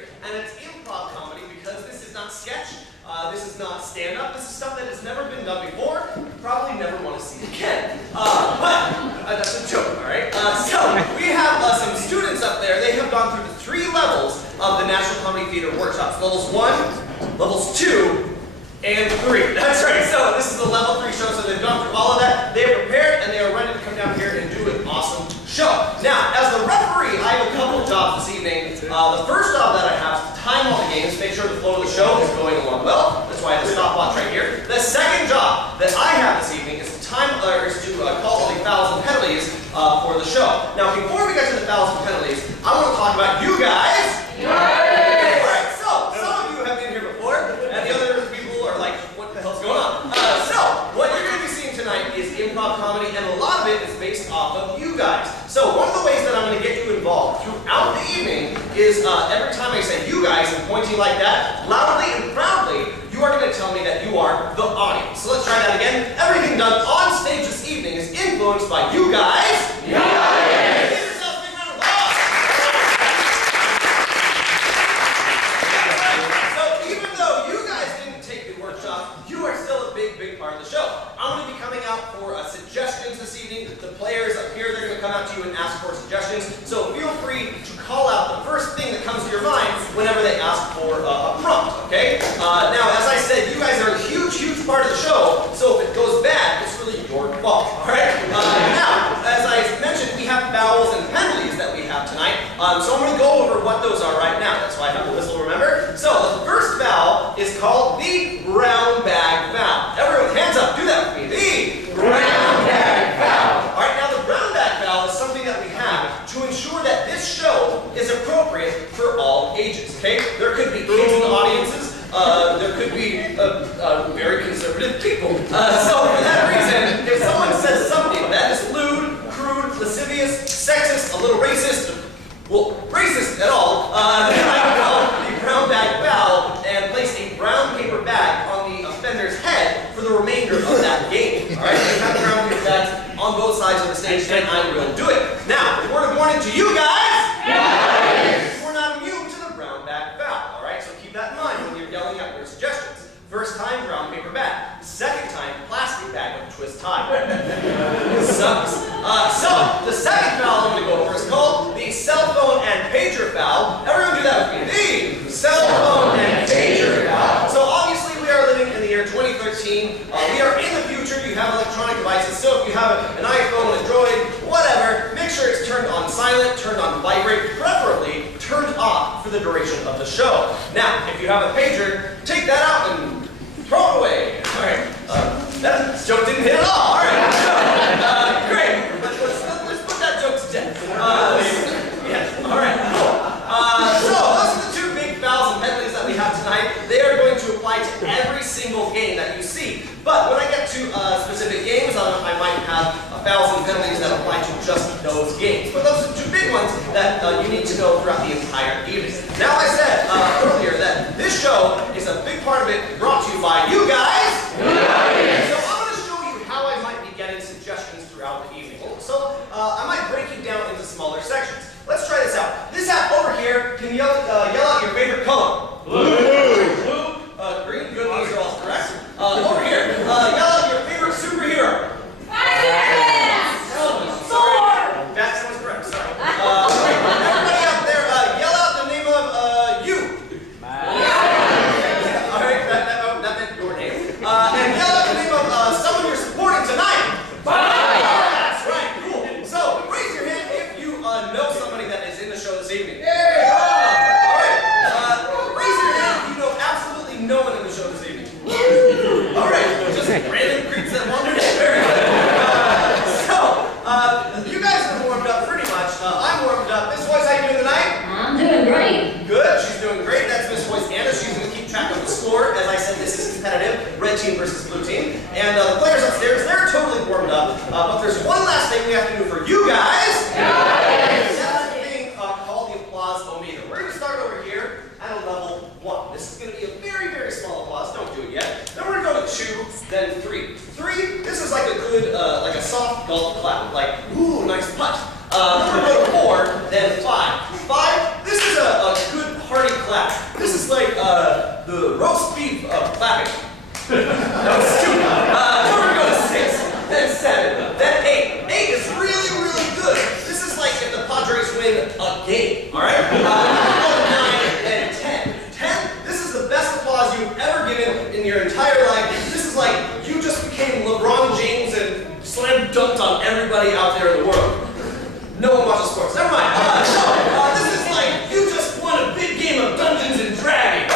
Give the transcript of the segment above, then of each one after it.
here, and it's improv comedy because this is not sketch, this is not stand-up, this is stuff that has never been done before, probably never want to see again. But that's a joke, all right? So we have some students up there. They have gone through the 3 levels of the National Comedy Theater workshops. Levels 1, levels 2, and 3. That's right. So this is the level 3 show. So they've gone through all of that. They are prepared and they are ready to come down here and do an awesome show. Now, as the referee, I have a couple of jobs this evening. The first job that I have is to time all the games, make sure the flow of the show is going along well. That's why I have the stopwatch right here. The second job that I have this evening is to call all the fouls and penalties for the show. Now, before we get to the fouls and penalties, I want to talk about you guys. All right. So some of you have been here before, and the other people are like, what the hell's going on? So what you're going to be seeing tonight is improv comedy, and a lot of it is based off of you guys. So one of the ways that I'm going to get you involved throughout the evening is every time I say you guys and pointing like that, loudly and proudly, you are going to tell me that you are the audience. So let's try that again. Everything done on stage this evening is influenced by you guys. You guys. Give yourself a big round of applause. So even though you guys didn't take the workshop, you are still a big, big part of the show. I'm going to be coming out for suggestions this evening. The players up here, they're going to come out to you and ask for suggestions. So feel free to call out the first thing that comes to your mind whenever they ask for a prompt, okay? Now, as I said, you guys are a huge, huge part of the show, so if it goes bad, it's really your fault, all right? Now, as I mentioned, we have vowels and penalties that we have tonight, so I'm going to go over what those are right now. That's why I have the whistle, remember? So, the first vowel is called the brown bag vowel. Everyone, hands up, do that with me. The brown bag vowel. All right, now the brown bag vowel is something that we have to ensure that this show is appropriate for all ages, okay? There could be kids in the audiences, there could be very conservative people. So for that reason, if someone says something that is lewd, crude, lascivious, sexist, a little racist, well, racist at all, then I call the brown bag vowel and place a brown paper bag on the offender's head for the remainder of that game. All right, you have brown paper bags on both sides of the stage, and I will do it. Now, the word of warning to you guys. Yes. We're not immune to the brown bag vowel. All right, so keep that in mind when you're yelling out your suggestions. First time, brown paper bag. Second time, plastic bag with a twist tie. Sucks. So, the second vowel I'm going to go over is called the cell phone and pager vowel. Everyone do that with me. The cell phone and pager vowel. So, obviously, we are living in the year 2013. We are in the future. You have electronic devices. So, if you have an iPhone, a Droid, whatever, make sure it's turned on silent, turned on vibrate, preferably turned off for the duration of the show. Now, if you have a pager, take that out and throw it away. All right. That joke didn't hit at all. All right. So, great. Let's put that joke to death. Yeah. All right. Cool. So those are the 2 big fouls and penalties that we have tonight. They are going to apply to every single game that you see. But when I get to specific games, I might have fouls and penalties that apply to just those games. But those are 2 big ones that you need to know throughout the entire evening. Now, I said earlier that this show is a big part of it brought to you by you guys. So I'm going to show you how I might be getting suggestions throughout the evening. So I might break it down into smaller sections. Let's try this out. This hat over here can yell out your favorite color. Blue. Green. Good. Those are all correct. Over here, yell out your favorite superhero. Sorry. That sounds correct. Sorry. Everybody out there, yell out the name of you. All right. That meant your name. And yell out the name of someone you're supporting tonight. That's right. Cool. So raise your hand if you know somebody that is in the show this evening. All right. Raise your hand if you know absolutely no one in the show this evening. All right. Just random creeps that wander in. Very good. You guys are warmed up pretty much. I'm warmed up. Miss Voice, how you doing tonight? I'm doing great. Good. She's doing great. That's Miss Voice Anna. She's going to keep track of the score. As I said, this is competitive. Red team versus blue team. And the players upstairs, they're totally warmed up. But there's one last thing we have to do for you guys. Yes. That's the thing called the applause-o-meter. We're going to start over here at a level 1. This is going to be a very, very small applause. Don't do it yet. Then we're going to go to 2, then 3. 3, this is like a good, like a soft golf clap. Like, ooh, nice putt. Then we're going to go to 4, then 5. 5, this is a good hearty clap. is like the roast beef of clapping. That was stupid. Then we're going to 6, then 7, then 8. 8 is really, really good. This is like if the Padres win a game, all right? We're going to 9 and 10. 10, this is the best applause you've ever given in your entire life. This is like you just became LeBron James and slam dunked on everybody out there in the world. No one watches sports. Never mind. This is like you just won a big game of Dungeons and Dragons.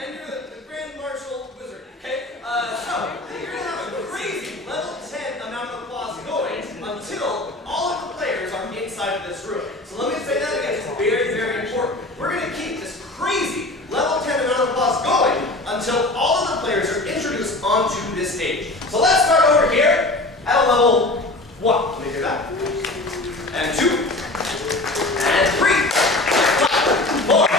And you're the Grand Marshal Wizard, okay? So you're going to have a crazy level 10 amount of applause going until all of the players are inside of this room. So let me say that again. It's very, very important. We're going to keep this crazy level 10 amount of applause going until all of the players are introduced onto this stage. So let's start over here at a level 1. Can you hear that? And 2. And 3. 4. 5.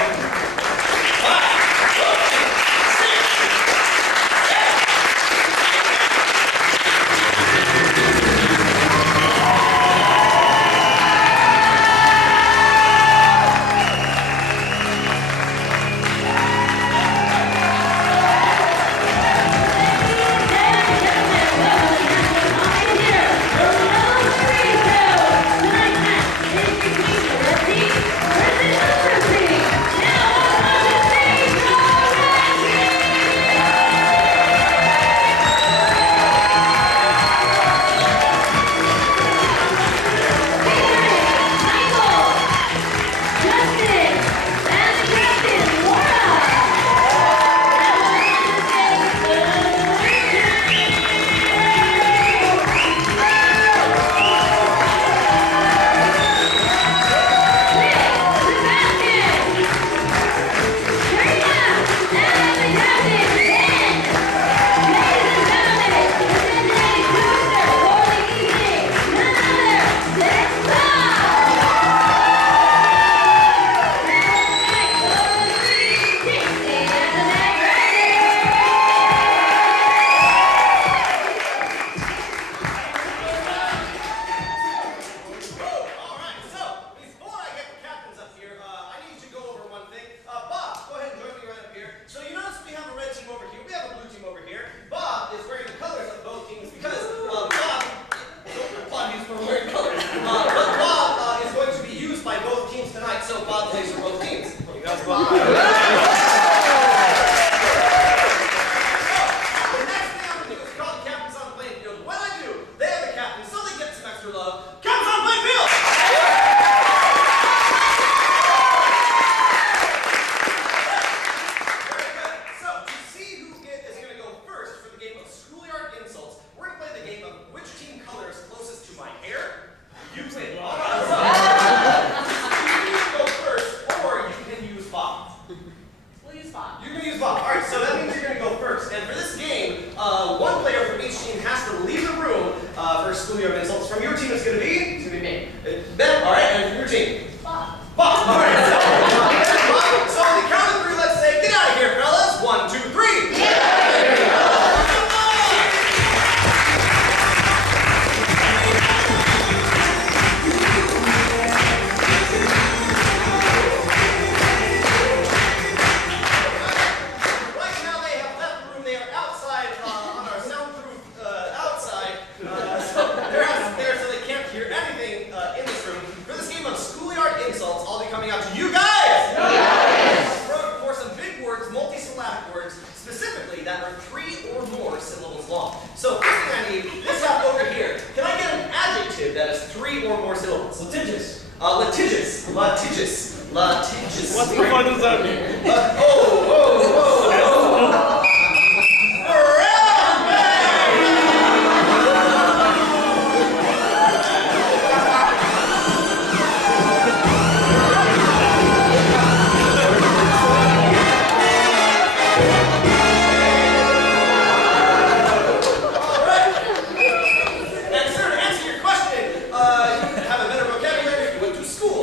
3 or more syllables long. So first thing I need, this out over here. Can I get an adjective that is 3 or more syllables? Litigious. Litigious. Litigious. Litigious. What the fuck does that mean?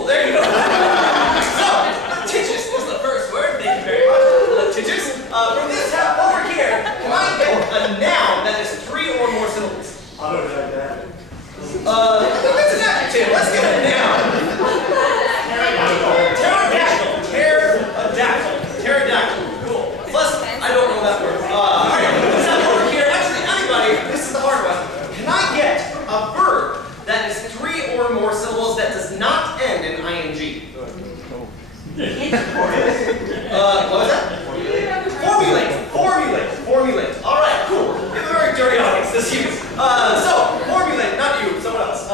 There you go. So, litigious is the first word. Thank you very much. What was that? Formulate. All right, cool. We have a very dirty audience this evening. Formulate, not you, someone else.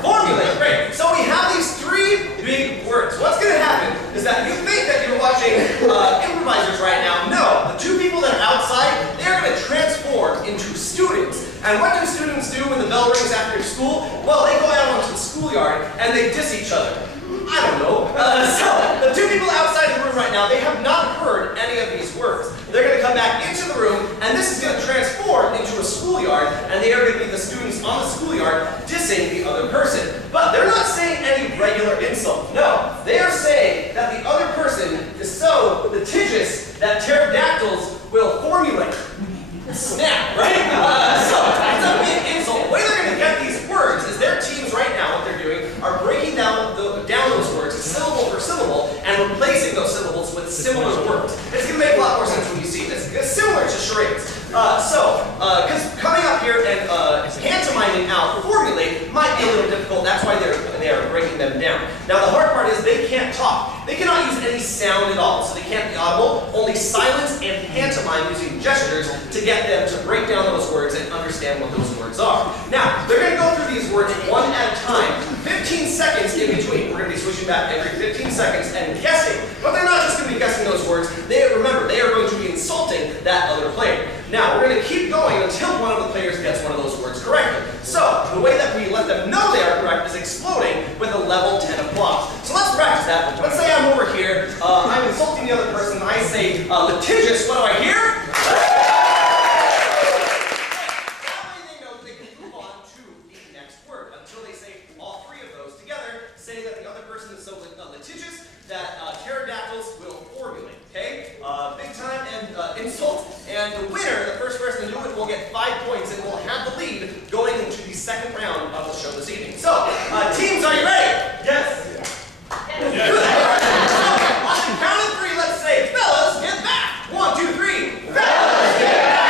Formulate, great. So we have these three big words. What's going to happen is that you think that you're watching improvisers right now. No, the two people that are outside, they're going to transform into students. And what do students do when the bell rings after school? Well, they go out onto the schoolyard and they diss each other. I don't know. So, the two people outside the room right now, they have not heard any of these words. They're going to come back into the room, and this is going to transform into a schoolyard, and they are going to be the students on the schoolyard dissing the other person. But they're not saying any regular insult. No, they are saying that the other person is so litigious that pterodactyls will formulate. Snap, right? So, it's a big insult. The way they're going to get these words is their teams right now, what they're doing, are breaking down those words syllable for syllable and replacing those syllables with similar words. It's going to make a lot more sense when you see this. It's similar to charades. Because coming up here and pantomiming out formulate might be a little difficult. That's why they are breaking them down. Now, the hard part is they can't talk. They cannot use any sound at all, so they can't be audible. Only silence and pantomime using gestures to get them to break down those words and understand what those words are. Now, they're going to go through these words one at a time, 15 seconds in between. We're going to be switching back every 15 seconds and guessing. But they're not just going to be guessing those words. Remember, they are going to be insulting that other player. Now, we're going to keep going until one of the players gets one of those words correctly. So, the way that we let them know they are correct is exploding with a level 10 applause. So let's practice that. Let's say I'm over here, I'm insulting the other person, I say, litigious, what do I hear? That way they know they can move on to the next word until they say all three of those together, say that the other person is so litigious that pterodactyls will formulate, okay? Big time and insult, and the winner, the first person to do it, will get 5 points and will have the lead going into the second round of the show this evening. So, teams, are you ready? Yes. Yes. On the count of three, let's say, fellas, get back. 1, 2, 3. Fellas, get back.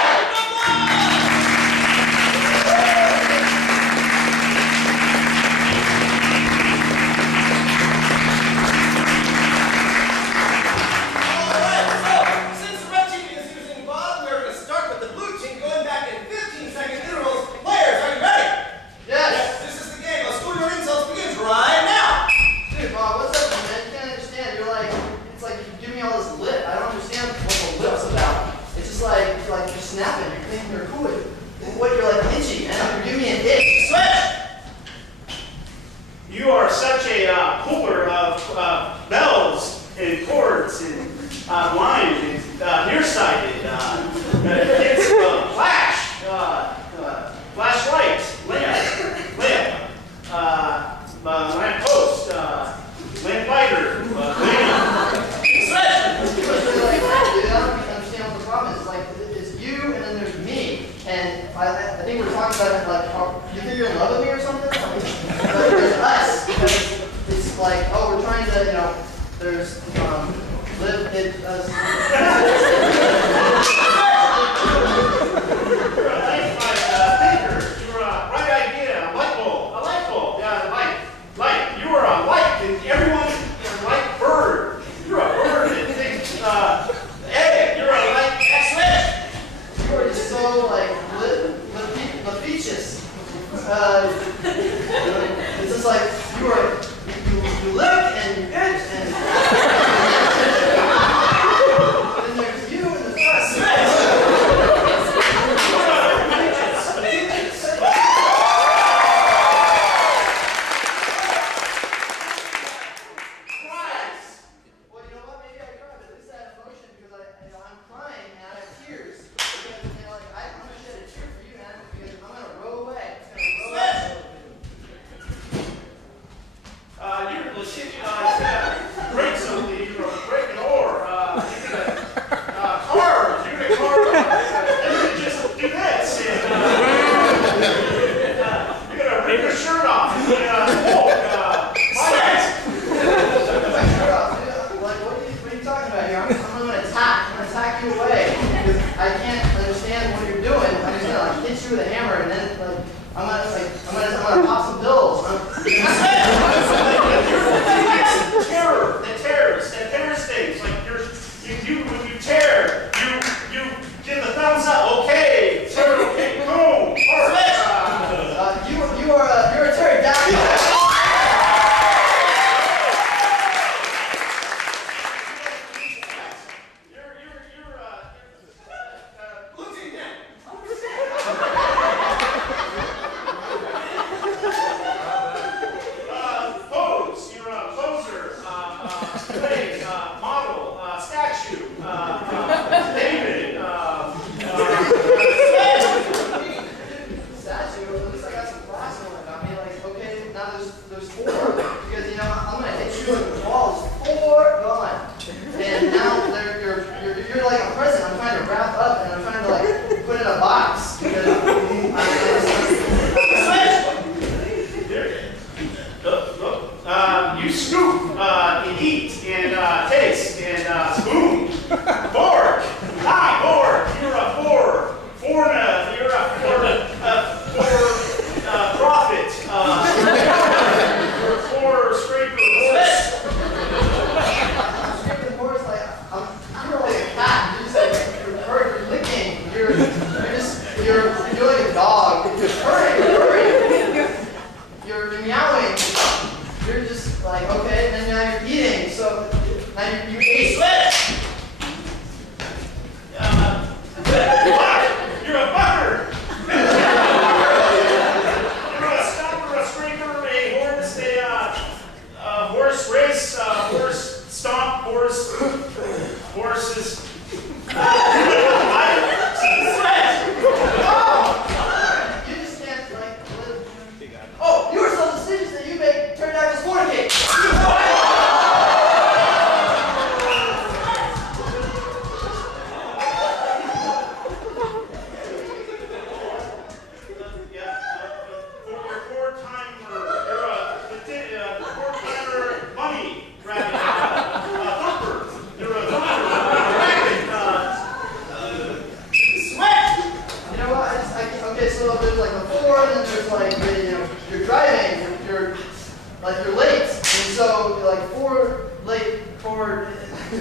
You are such a pooler of bells and chords and lines and nearsighted. It's flashlights, lamp, lamp post, lamp lighter, I don't understand what the problem is. Like, it's you and then there's me. And I think we're talking about it like, you think you're in love with me or something? But there's us. Because it's like, oh, we're trying to, there's, live, it, us. You're a nice thinker. You're a right idea. A light bulb. Yeah, light. You are a light. Everyone is a light bird. You're a bird that thinks, egg. You're a light switch. You are just so, like, leficious. It's just like, you live and then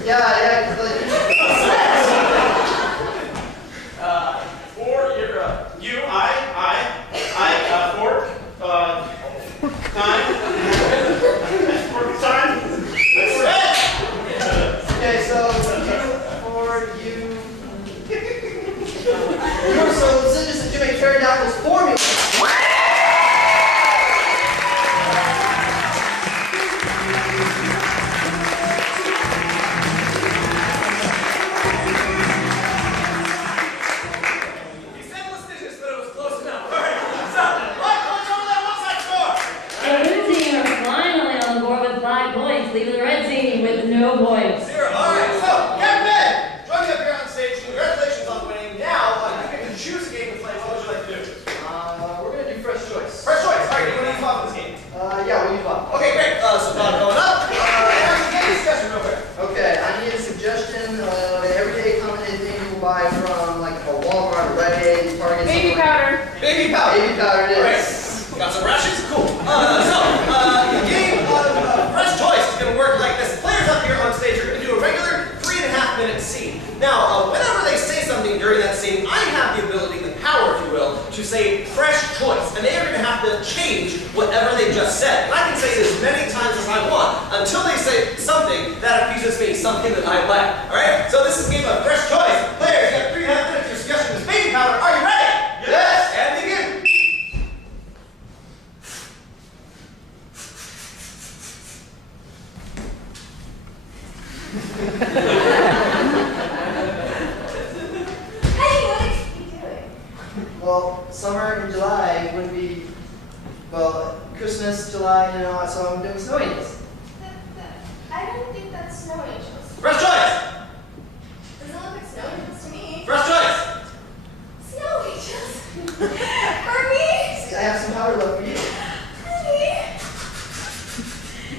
Yeah, like, For your, you, fork, time. Fork time. okay, so you. So this is just a Jimmy Pterodactyl's formula. Leaving the red team with no points. Zero. All right, so Captain, join me up here on stage. Congratulations on winning. Now, you get to choose a game to play. What would you like to do? We're gonna do fresh choice. Fresh choice. All right, you want to use Bob in this game? Yeah, we'll use Bob. Okay, great. So Bob going up. Game discussion real quick. Okay, I need a suggestion of an everyday common thing you will buy from like a Walmart, or Rite Aid, Target. Baby powder. Baby powder. Baby powder it is. All right. Got some rashes? Cool. The game of fresh choice is going to work like this. Players up here on stage are going to do a regular 3.5-minute scene. Now, whenever they say something during that scene, I have the ability, the power, if you will, to say fresh choice. And they are going to have to change whatever they just said. And I can say it as many times as I want until they say something that accuses me, something that I like. All right? So this is a game of fresh choice. Players, you have 3.5 minutes. Your suggestion is baby powder. Are you ready? Yes. And begin. Hey, what are you doing? Well, summer in July would be, well, Christmas, July, so I'm doing snow angels. I don't think that's snow angels. Fresh choice. Doesn't look like snow angels to me. Fresh choice. Snow angels? For me? See, I have some powder left for you. Honey.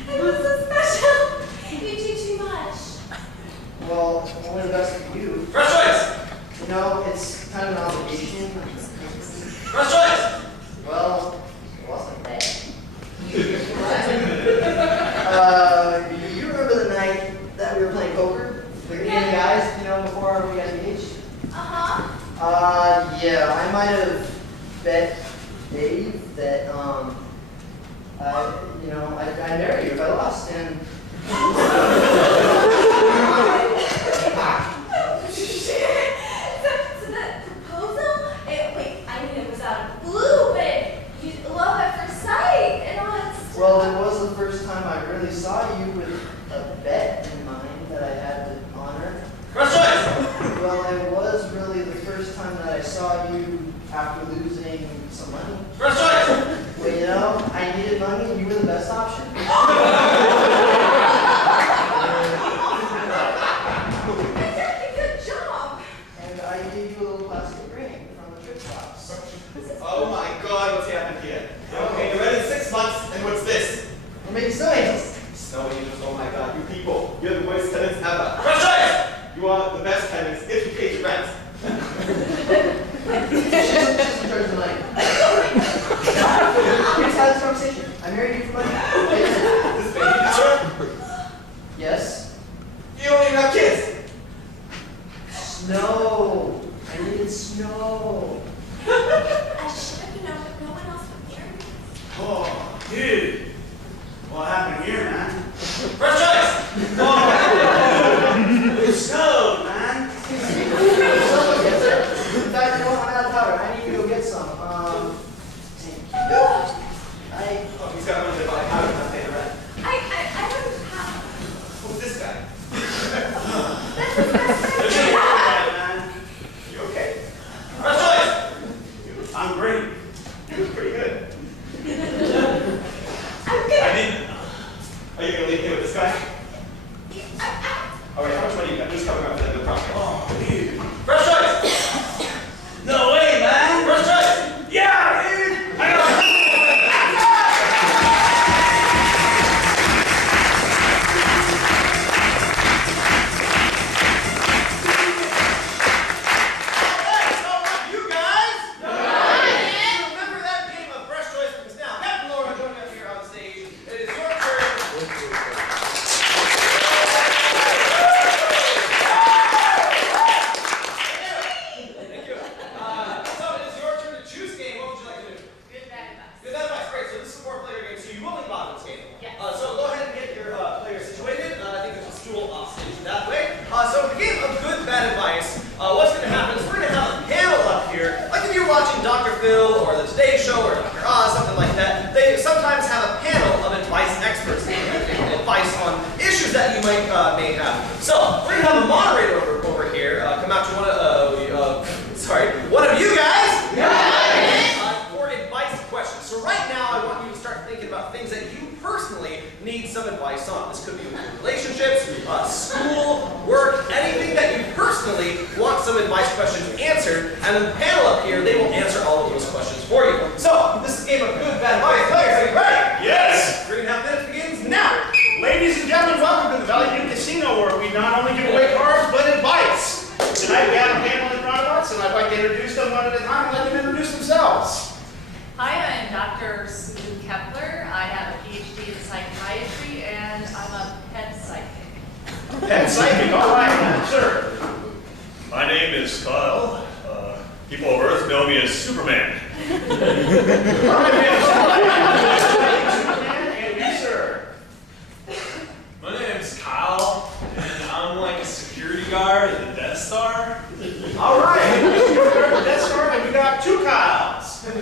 I was so special. You do too much. Well, only the best for you. Fresh choice. It's kind of an obligation. Fresh choice. Well, it wasn't bad. You remember the night that we were playing poker? The Yeah. guys, before we got engaged? Uh-huh. Yeah, I might have bet Dave that, I'd marry you if I lost, and... So that proposal? Wait, I knew it was out of the blue, but you love at first sight and all that stuff. Well, it was the first time I really saw you with a bet in mind that I had to honor. Fresh choice. Well, it was really the first time that I saw you after losing some money. Fresh choice. Well, I needed money and you were the best option. Good job. And I gave you a little plastic ring from the trip box. Oh my God, what's happened here? Okay, you read in 6 months, and what's this? We're making snow angels. Snow angels, oh my God, you people, you're the worst tenants ever. Fresh choice. You are the best tenants if you pay your rent. She's in charge of the money. Here's how this conversation. I married you for money. This baby powder? Yes. You don't even have kids. Snow. I needed snow. I should have known, but no one else would hear me. Oh, dude. What happened here, man? Fresh choice. Oh, it snowed, man. In fact, I'm out of powder. I need to go get some. Oh, he's got money to buy powder, not pay the rent. I don't have. Who's this guy? That's his best friend. Man. You okay? Fresh choice. I'm great. You look pretty good. I'm good. Are you gonna leave me with this guy? All right, how much money you got? Who's coming up with the property? Oh, dude. Fresh choice. No way, man. Fresh choice. Yeah, dude. I know. You guys? Remember that game of fresh choice because now Captain Laura joining us here on stage. It is your turn. stage it that way. So to give a good, bad advice, what's going to happen is we're going to have a panel up here. Like if you're watching Dr. Phil or The Today Show or Dr. Oz, something like that, they sometimes have a panel of advice experts giving advice on issues that you may have. So we're going to have a moderator over here come out to one of you guys for advice questions. So right now I want you to start thinking about things that you personally need some advice on. This could be with relationships, school, work, anything that you personally want some advice questions answered, and the panel up here, they will answer all of those questions for you. So, this is a game of good, bad advice. Players, are you ready? Yes! 3.5 minutes begins now! Ladies and gentlemen, welcome to the Valley View Casino, where we not only give away cards, but advice. Tonight we have a panel in front of us, and I'd like to introduce them one at a time and let them introduce themselves. Hi, I'm Dr. Susan Kepler. I have a PhD in psychiatry, and I'm a pet psychic. Pet psychic, all right, sir. My name is Kyle. People of Earth know me as Superman. All right, man, Superman, and you, sir. My name's Kyle, and I'm like a security guard at the Death Star. All right, you're the Death Star, and we got two Kyles. Let's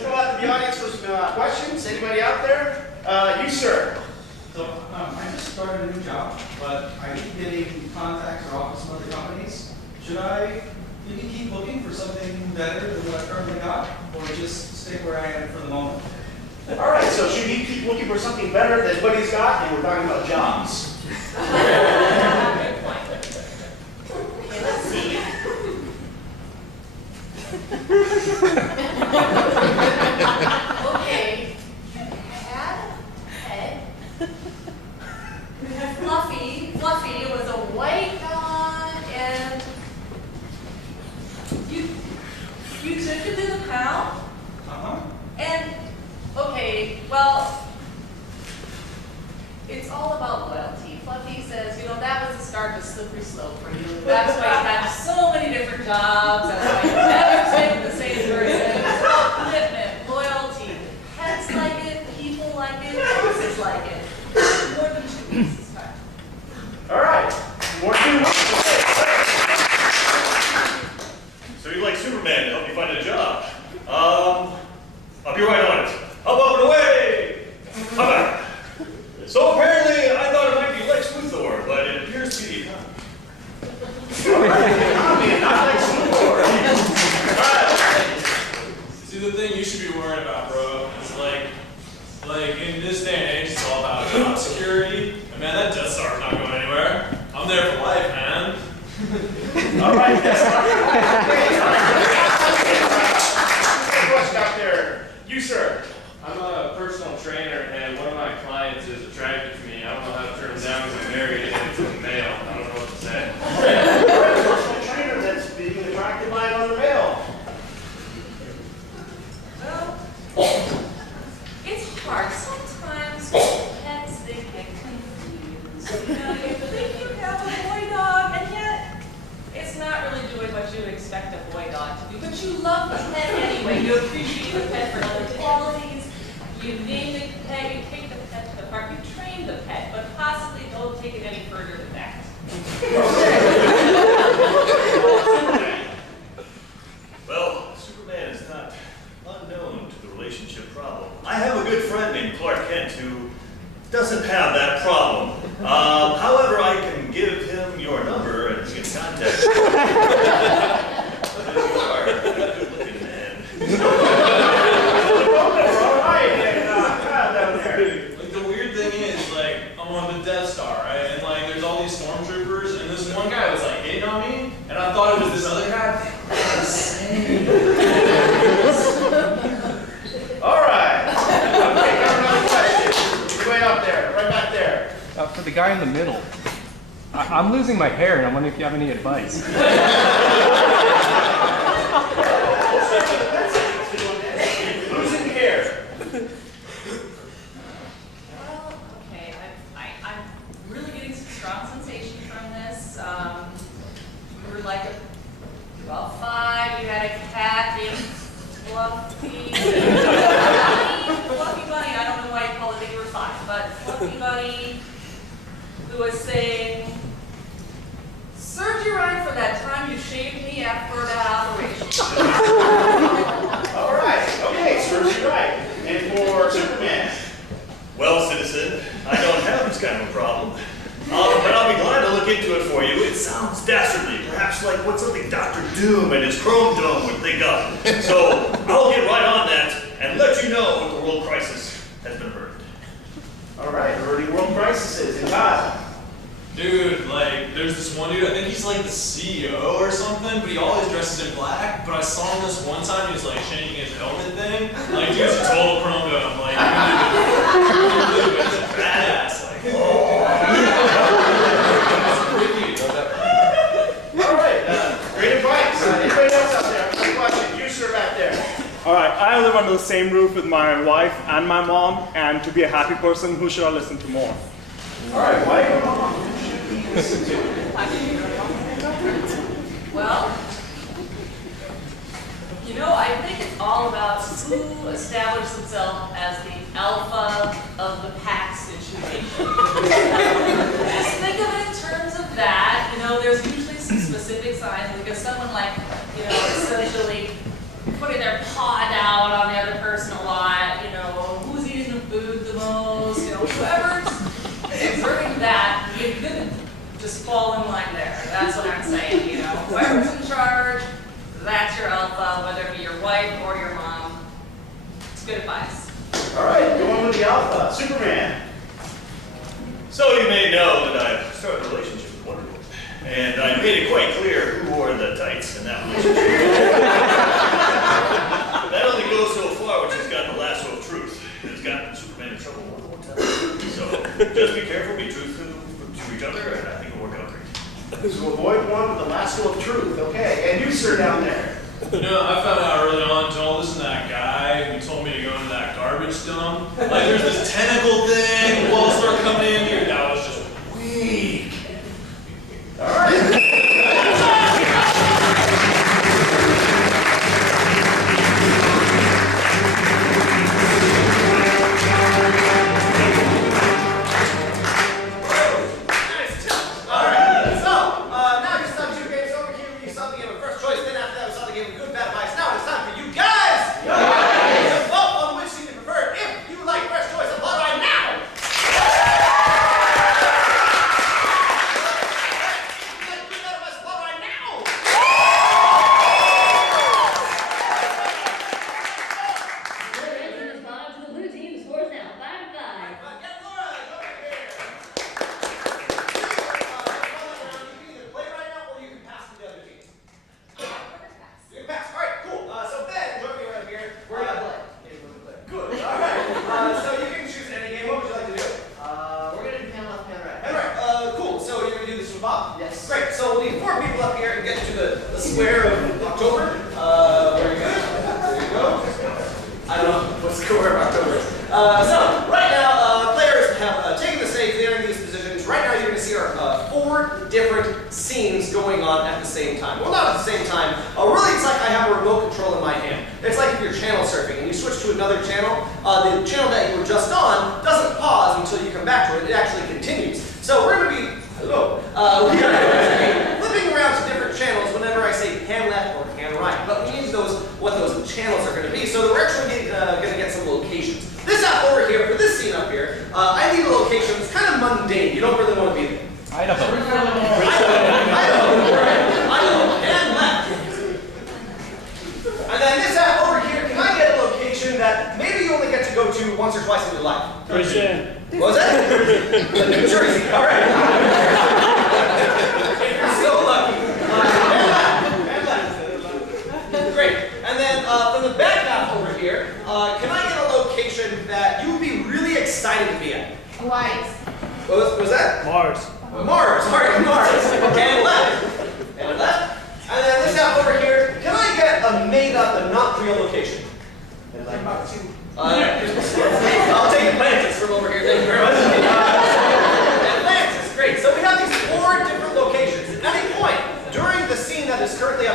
go out to the audience for some questions. Anybody out there? You, sir. So I just started a new job, but I keep getting contacts or offers from other companies. Should I maybe keep looking for something better than what I currently got, or just stay where I am for the moment? All right, so should he keep looking for something better than what he's got? And we're talking about jobs. Good point. Okay, let's see. Okay, you had a pet. You had Fluffy. Fluffy was a white dog, and you took it to the pound. And okay, well, it's all about loyalty. Fluffy says, you know, that was the start of a slippery slope for you. That's why you had so many different jobs. That's why you never stayed with the same person. It's about commitment, loyalty. Pets like it, people like it, bosses like it. More than 2 weeks this time. All right, more than 2 weeks. So you'd like Superman to help you find a job? I'll be right on it. Up and away! How about it? So apparently, I thought it might be Lex Luthor, but it appears to be the economy. Not like Luthor. See, the thing you should be worried about, bro, is like in this day and age, it's all about job security. And man, that Death Star's not going anywhere. I'm there for life, man. All right, that's question out there. You, sir. I'm a personal trainer, and one of my clients is attracted to me. I don't know how to turn him down because I'm married and it's a male. I don't know what to say. You're a personal trainer that's being attracted by another male. Well, it's hard. Sometimes pets, they get confused. You know, you think you have a boy dog, and yet it's not really doing what you expect a boy dog to do. But you love the pet anyway. You appreciate the pet for other qualities. You name the pet, you take the pet to the park, you train the pet, but possibly don't take it any further than that. Well, Superman is not unknown to the relationship problem. I have a good friend named Clark Kent who doesn't have that problem. However, I can give him your number and he can contact you. You are a good-looking man. All right, and Kyle down there. Like the weird thing is, like, I'm on the Death Star, right? And like, there's all these stormtroopers, and this one guy was like hitting on me, and I thought it was this other guy. They were the same. All right. Okay, got another question. Way up there, right back there. For the guy in the middle, I'm losing my hair, and I'm wondering if you have any advice. Losing hair. Well, okay, I'm really getting some strong sensation from this. You were like about 5, you had a cat named Fluffy. Fluffy Bunny, I don't know why you call it that you were 5, but anybody who was saying, served you right for that time you shaved me after that operation. All right. Okay, serves you right. And for Superman. Well, citizen, I don't have this kind of a problem. But I'll be glad to look into it for you. It sounds dastardly, perhaps like what something Dr. Doom and his Chrome Dome would think of. So I'll get right on that and let you know if the world crisis has been heard. All right, averting world crises in God. Dude, like, there's this one dude, I think he's like the CEO or something, but he always dresses in black. But I saw him this one time, he was like changing his helmet thing. Like, dude's a total chrome dome. Like, you believe it. It's a badass. Like, All right, great advice. Anybody else out there? Another question. You, sir, back there. All right, I live under the same roof with my wife and my mom, and to be a happy person, who should I listen to more? All right, wife or mom? Who should we listen to? Well, you know, I think it's all about who established themselves as the alpha of the pack situation. Just think of it in terms of that. You know, there's usually some specific signs, because someone like, you know, essentially putting their paw down on the other person a lot, you know, who's eating the food the most, you know, whoever's exerting that, you could just fall in line there. That's what I'm saying, you know. Whoever's in charge, that's your alpha, whether it be your wife or your mom. It's good advice. All right, going with the alpha. Superman. So you may know that I've started a relationship with Wonder Woman. And I made it quite clear who wore the tights in that relationship. That only goes so far when she's got the lasso of truth. It's gotten Superman in trouble more than one time. So just be careful, be truthful to each other, and I think it'll work out great. So avoid one with the lasso of truth. Okay, and you, sir, down there. You know, I found out early on, don't listen to that guy who told me to go into that garbage dump. Like, there's this tentacle thing, walls start coming in here. That was just weak. All right.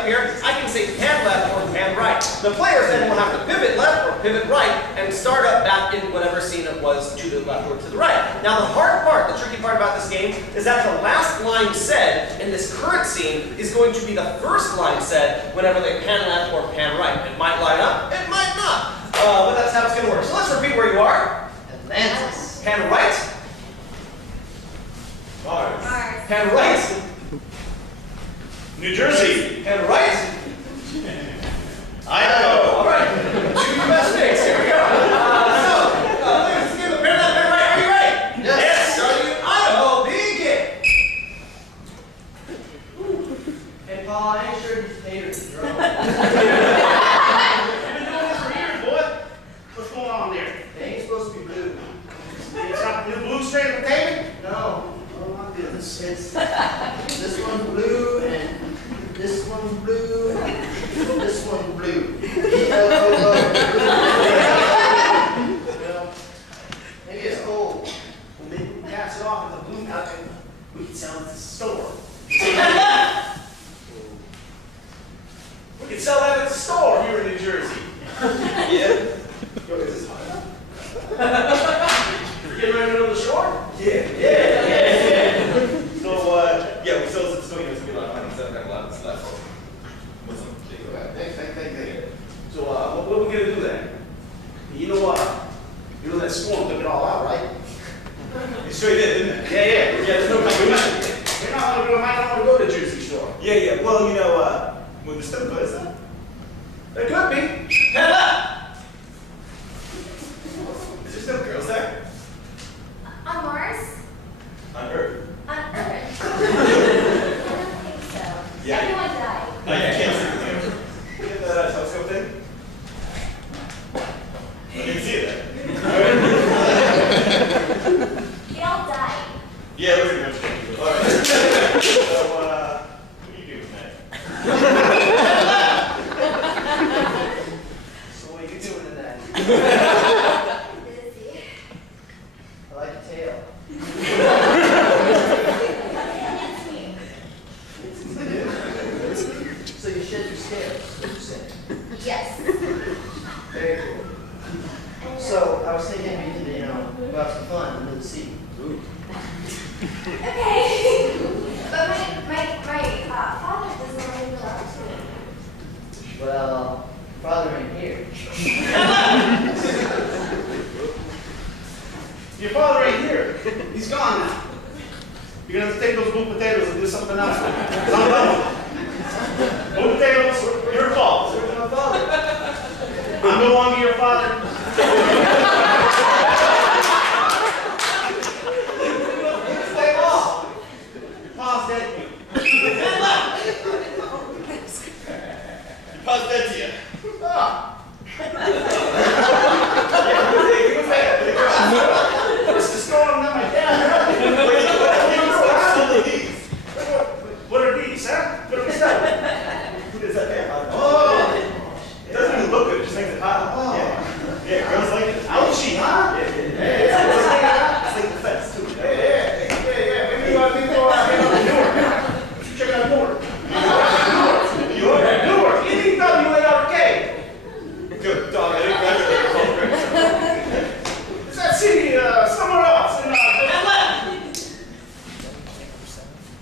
up here, I can say pan left or pan right. The players then will have to pivot left or pivot right and start up back in whatever scene it was to the left or to the right. Now the hard part, the tricky part about this game is that the last line said in this current scene is going to be the first line said whenever they pan left or pan right. It might line up, it might not. But that's how it's going to work. So let's repeat where you are. Atlantis. Pan right. Mars. Pan right. New Jersey. Pan right. Idaho. All right. Choose your best mix. Here we go. Let's give the pan left, pan right. Are you ready? Yes. Starting in Idaho, begin. Hey, Paul, I ain't sure these taters are dry. You've been doing this for years, boy. What's going on there? They ain't supposed to be blue. It's not the blue straight of the table? No. Oh my goodness. It's this one's blue and this one's blue and this one's blue. Well, maybe it's cold. Well, maybe we can pass it off as a blue nut and we can sell it at the store. We can sell that at the store here in New Jersey. Yeah. Yo, is this hot enough? You're getting ready to go to the shore? Yeah. So, Yeah, we still it's going to be a lot of money, so I've got a lot of stuff. What's up? thank you. So, what are we going to do then? You know that storm took it all out, right? You sure did, didn't it? Yeah. There's no competition. We might not want to go to Jersey Shore. Yeah. Well, would the still good, is that? There could be. Pan left. Is there still girls there? On Mars? On Earth. On Earth? I don't think so. Yeah. Everyone died. I can't see the camera. Get that telescope thing? You can see it. They all died. Yeah, it was a good thing. All right. So, what do you do tonight? So what are you doing today? Busy. I like your tail. So you shed your scales, what you say? Yes. Very cool. So I was thinking we could, go have some fun under the sea. Okay. But my father doesn't want me to go out to it. Well, father ain't here. Your father ain't here. He's gone now. You're going to have to take those blue potatoes and do something else with them. Blue potatoes, your fault. Where's my father? I'm no longer your father. Stay off. Your pa's dead to you. Your pa's dead to you. What's the storm that my dad? What are these, huh? What are we selling? Who does that hair? Oh, It doesn't even look good, it just makes it hot. Oh. Yeah, girls like it. ouchie, huh? Yeah. It's like the fence, too. Yeah. Maybe you want to go out here on Newark. Check out Newark. Newark. EDW-ARK. Good dog, I didn't graduate from Is that city somewhere else?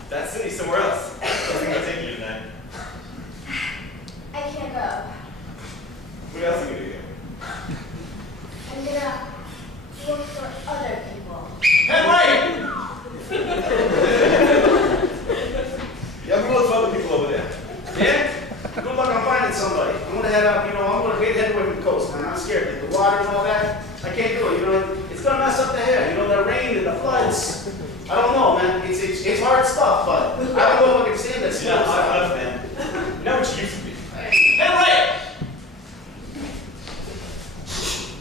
that city somewhere else. I think I'll take you tonight. I can't go. What else are you gonna do? I'm gonna look for other people. Pan right. Yeah, we look for other people over there. Yeah? Good luck on finding somebody. I'm gonna head out, I'm gonna head away from the coast, man. I'm scared. The water and all that, I can't do it, It's gonna mess up the hair, the rain and the floods. I don't know, man. It's hard stuff, but I don't know if I can stand this. Yeah, I'm man. Not what you used to be. Pan right.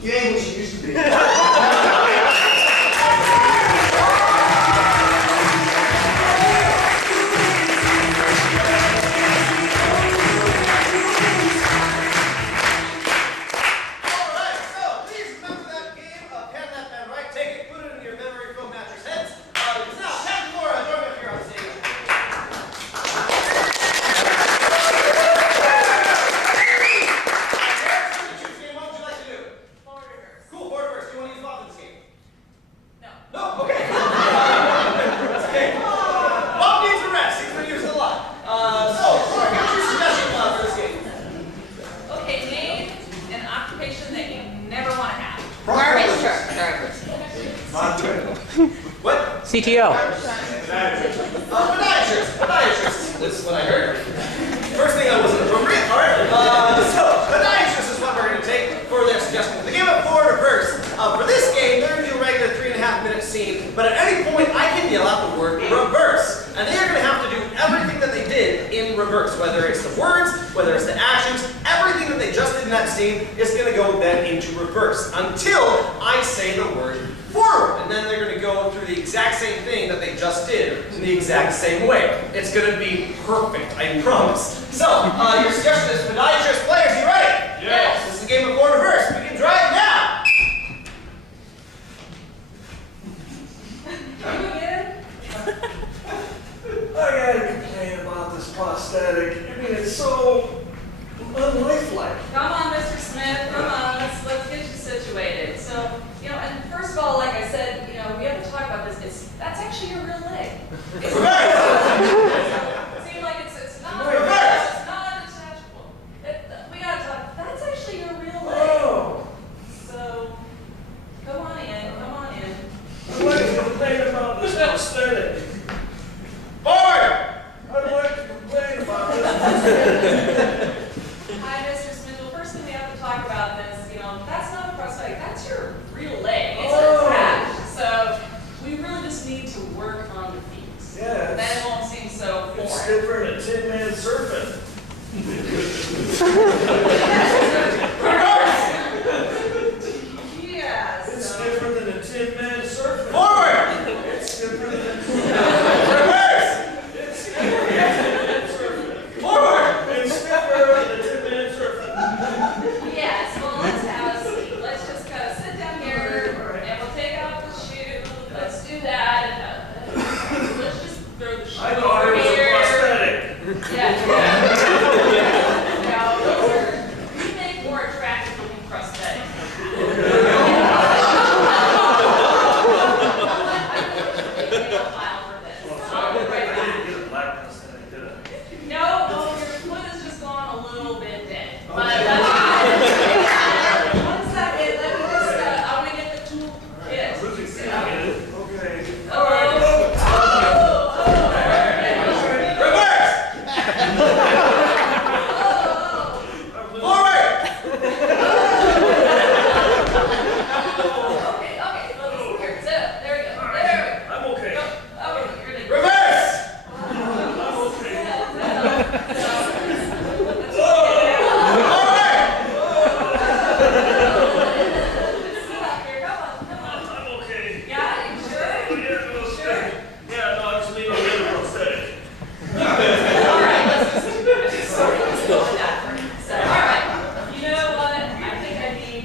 You ain't what you used to be. What? CTO. Podiatrist. This is what I heard. First thing that wasn't appropriate. All right. So podiatrist is what we're going to take for their suggestion. The game of forward reverse. For this game, they're going to do a regular 3.5-minute scene, but at any point, I can yell out the word reverse, and they are going to have to do everything that they did in reverse, whether it's the words, whether it's the actions, everything that they just did in that scene is going to go then into reverse until I say the word forward, and then they're going to go through the exact same thing that they just did in the exact same way. It's going to be perfect, I promise. So, your suggestion is podiatrist players, you ready? Yes. This is a game of forward reverse. We can try it now. I gotta complain about this prosthetic. I mean, it's so unlifelike. Come on, Mr. Smith, come on, let's get you situated. So, and first of all, like I said, we have to talk about this. That's actually your real leg. It's seems like it's not detachable. We gotta talk. That's actually your real leg. Oh. So, come on in. I'd like to complain about this prosthetic. Forward! I'd like to complain about this. Hi, Mr. Smith. Well, first thing we have to talk about this, that's not a prosthetic. That's your real leg. It's attached. So we really just need to work on the feet. Yeah, Then it won't seem so it's foreign. different than Tin Man surfing. Yeah. It's So. different than a Tin Man surfing. Forward! It's different than Reverse! It's different than surfing. Forward! It's different than Tin Man surfing. Yes. Well, let's have a seat. Let's just kind of sit down here, and we'll take off the shoe. Let's do that. And let's just throw the shoe I thought it over was a here. prosthetic. Yeah. No, those are, we make more attractive looking prosthetics. I didn't get a black prosthetic, did I? No, your foot is just gone a little bit dead. But that's one second, let me just, I want to get the tool kit. Okay. Reverse! Forward! Okay, well, here, sit up. There we go. There we go. I'm okay. Okay, you're good. Reverse! I'm okay. I'm okay. Yeah, you sure? Yeah, no, yeah, no, I just need a little prosthetic. Alright, let's just go with that for a second. Alright, you know what? I think I need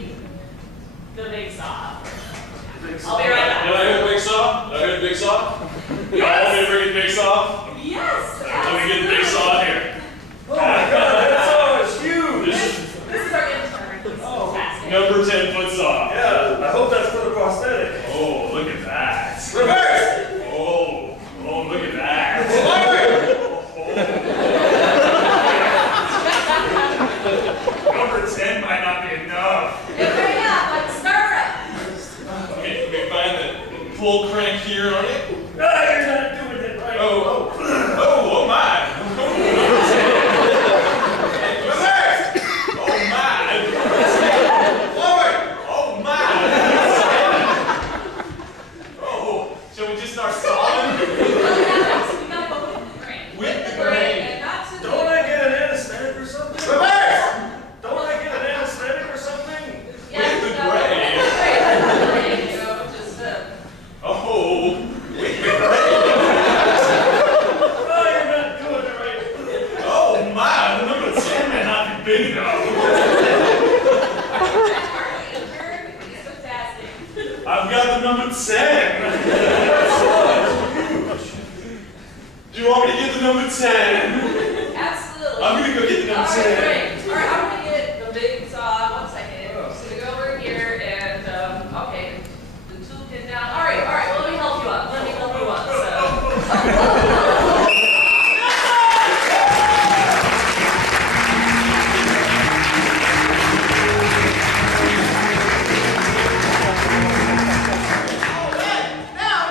the big saw. I'll be right Did I back. hear the big saw? Did I hear the big saw? Y'all want me to bring the big saw? Yes! Let me get the big saw here. Oh my god, that saw is huge! This is our intern. He's fantastic. Number 10-foot saw. Yeah, I hope that's for the prosthetic. Oh, look at that. Reverse! Oh, look at that. Number 10 might not be enough. Hey, hurry up, like stir up. Okay, let me find the full crank here on it. Ah, you're not doing it right. Oh my. Reverse! Oh my. Forward! Oh my. Oh, shall we just start sawing? We gotta go with the grain. With the grain grain. and not to Don't I get an anesthetic or something? Reverse! Don't I get an anesthetic or something? Yeah, with the no, grain. Grain, just Oh, with the grain. Oh, you're not doing it right. Oh my, the number 10 may not be big enough. fantastic. I've got the number 10. Do you want me to get the number 10? Absolutely. I'm gonna go get the number 10. Great. All right, I'm gonna get the big saw. 1 second. So we go over here and okay, the tool pin down. All right. Well, let me help you up. So. Alright, now